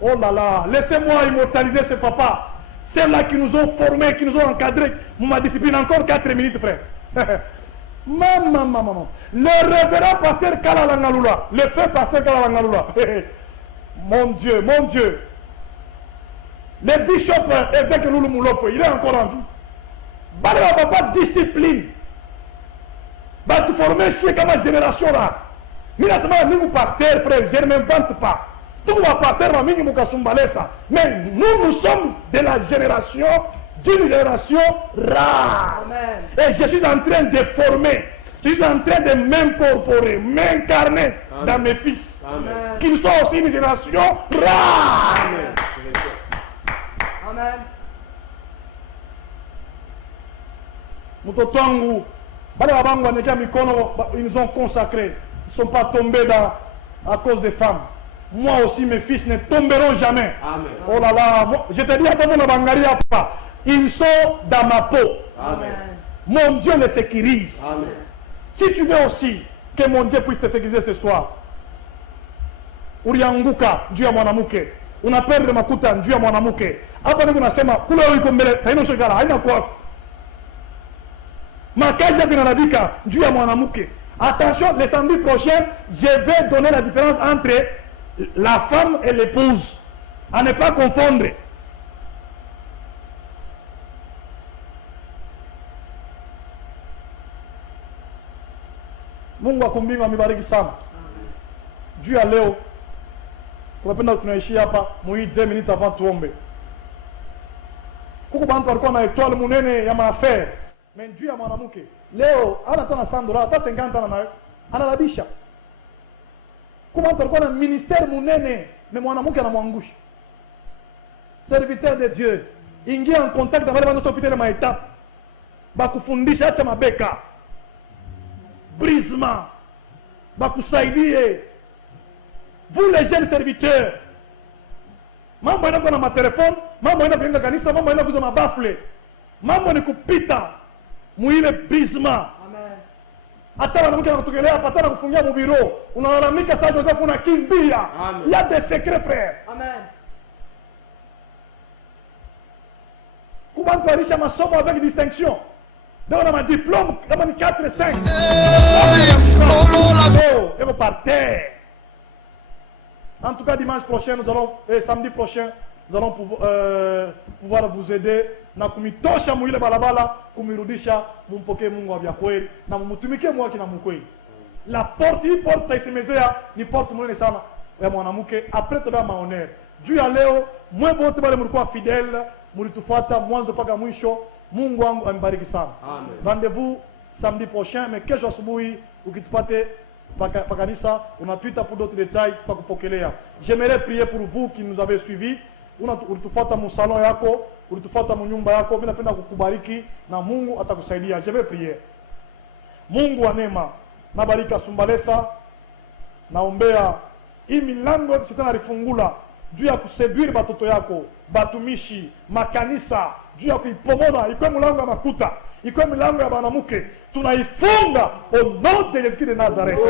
Oh là là, laissez-moi immortaliser ce papa. ceux-là qui nous ont formés, qui nous ont encadrés, ma discipline, encore 4 minutes, frère. Maman. Le révérend pasteur Kalalangalula, le fait pasteur Kalalangalula. Mon Dieu. Le bishop évêque Loulou Moulopo, il est encore en vie. Bah, pas de discipline. Bah, tu former chez comme génération là. Mina sama mingu pasteur, frère, je ne m'invente pas. Tout le pasteur va mingu mukasumbalesa. Mais nous sommes de la génération, d'une génération rare. Amen. Et je suis en train de former, je suis en train de m'incorporer, m'incarner dans mes fils. Amen. Qu'ils soient aussi une génération rare. Amen. Amen. Mutotangu, ils nous ont consacrés. Ils ne sont pas tombés à cause des femmes. Moi aussi, mes fils ne tomberont jamais. Amen. Oh là là, je te dis à ton pas. Ils sont dans ma peau. Amen. Mon Dieu les sécurise. Amen. Si tu veux aussi que mon Dieu puisse te sécuriser ce soir, Urianguka, Dieu à mon amouke. On a perdu makuta, Dieu à mon amouke. Après, on a sema, couleur y combele, ça y est, non, je gala, aïna quoi. Ma kaja binanabika, Dieu à mon amouke. Attention, le samedi prochain, je vais donner la différence entre la femme et l'épouse. À ne pas confondre. Mungu akumbingu amebariki sana. Juu ya leo tunapenda tunaishi hapa mui 2 minutes avant tuombe. Kuko bantu walikuwa na étoile munene ya maaffaire. Mais juu ya mwanamke leo ana tana $100 hata 50 nayo analabisha. Kuko bantu walikuwa na ministère munene mais mwanamke anamwangusha. Serviteur de Dieu, ingia en contact na wale wanaopita ma étape. Bakufundisha acha mabeka. Brisement, bakusaidie. Vous les jeunes serviteurs, mambo ina kwa na matelefone, mambo ina kuinga kanisa, mambo ina kuza mabafle, mambo ni kupita muile brisement. Amen. Hata mwanamke anakutokelea hapa, hata kufungia mu bureau, unalalamika sasa Joseph unakimbia. Il y a des secrets, frère. Amen. Comment tu alisha masomo avec distinction? Donc on a un diplôme, on a 4 et 5. Et vous partez. En tout cas, dimanche prochain, samedi prochain, nous allons pouvoir vous aider. Na kumitosha muile balabala, kumirudisha, mumpoke Mungu abia kweli, na mumutumike mwaki na mkweli. La porte, hii porte isemezea, ni porte mwene sana ya mwanamke. Après toba maoner. Juu ya leo, mwe bote bale mulikuwa fidèle, mulitufuata mwanzo mpaka mwisho. Mungu wangu ambariki sana. Amen. Rendez-vous samedi prochain, mais kesho asubuhi ukitupate pakanisa, unatuita pour d'autres détails, tutakupokelea. J'aimerais prier pour vous qui nous avez suivis. Ulitufuata mu salon yako, ulitufuata mu nyumba yako, mimi napenda kukubariki na Mungu atakusaidia. Je vais prier. Mungu wa neema, nabariki Sumbalesa, naombea hii milango yote shetani alifungula juu ya kuseduire batoto yako, batumishi, makanisa, juu ya kuipomola, ikuwe mlango ya makuta, ikuwe mlango ya banamuke, tunaifunga au nom de Jésus de Nazareth.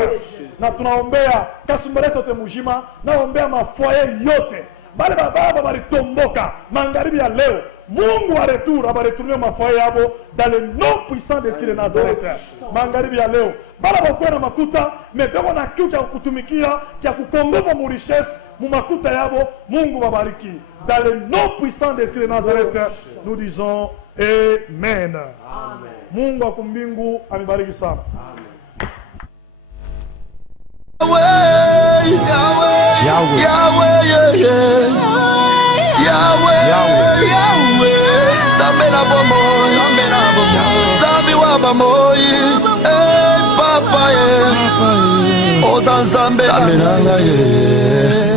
Na tunaombea Kasumbalesa yote mujima, naombea mafoye yote. Bale baba balitomboka magharibi ya leo, Mungu wa retour abaretourner mafoye yabo dans le nom puissant de Jésus de Nazareth. Magharibi ya leo, bala bakuwa na makuta, mebeko na kiu cha kutumikia, cha kukongopa mu richesse, mu makuta yabo, Mungu wabariki. Dans le nom puissant de Jésus de Nazareth, nous disons Amen. Amen. Mungu wa kumbingu amebariki sana. Zambi wa bamoyi, papa ye, o Zambe amenanga ye.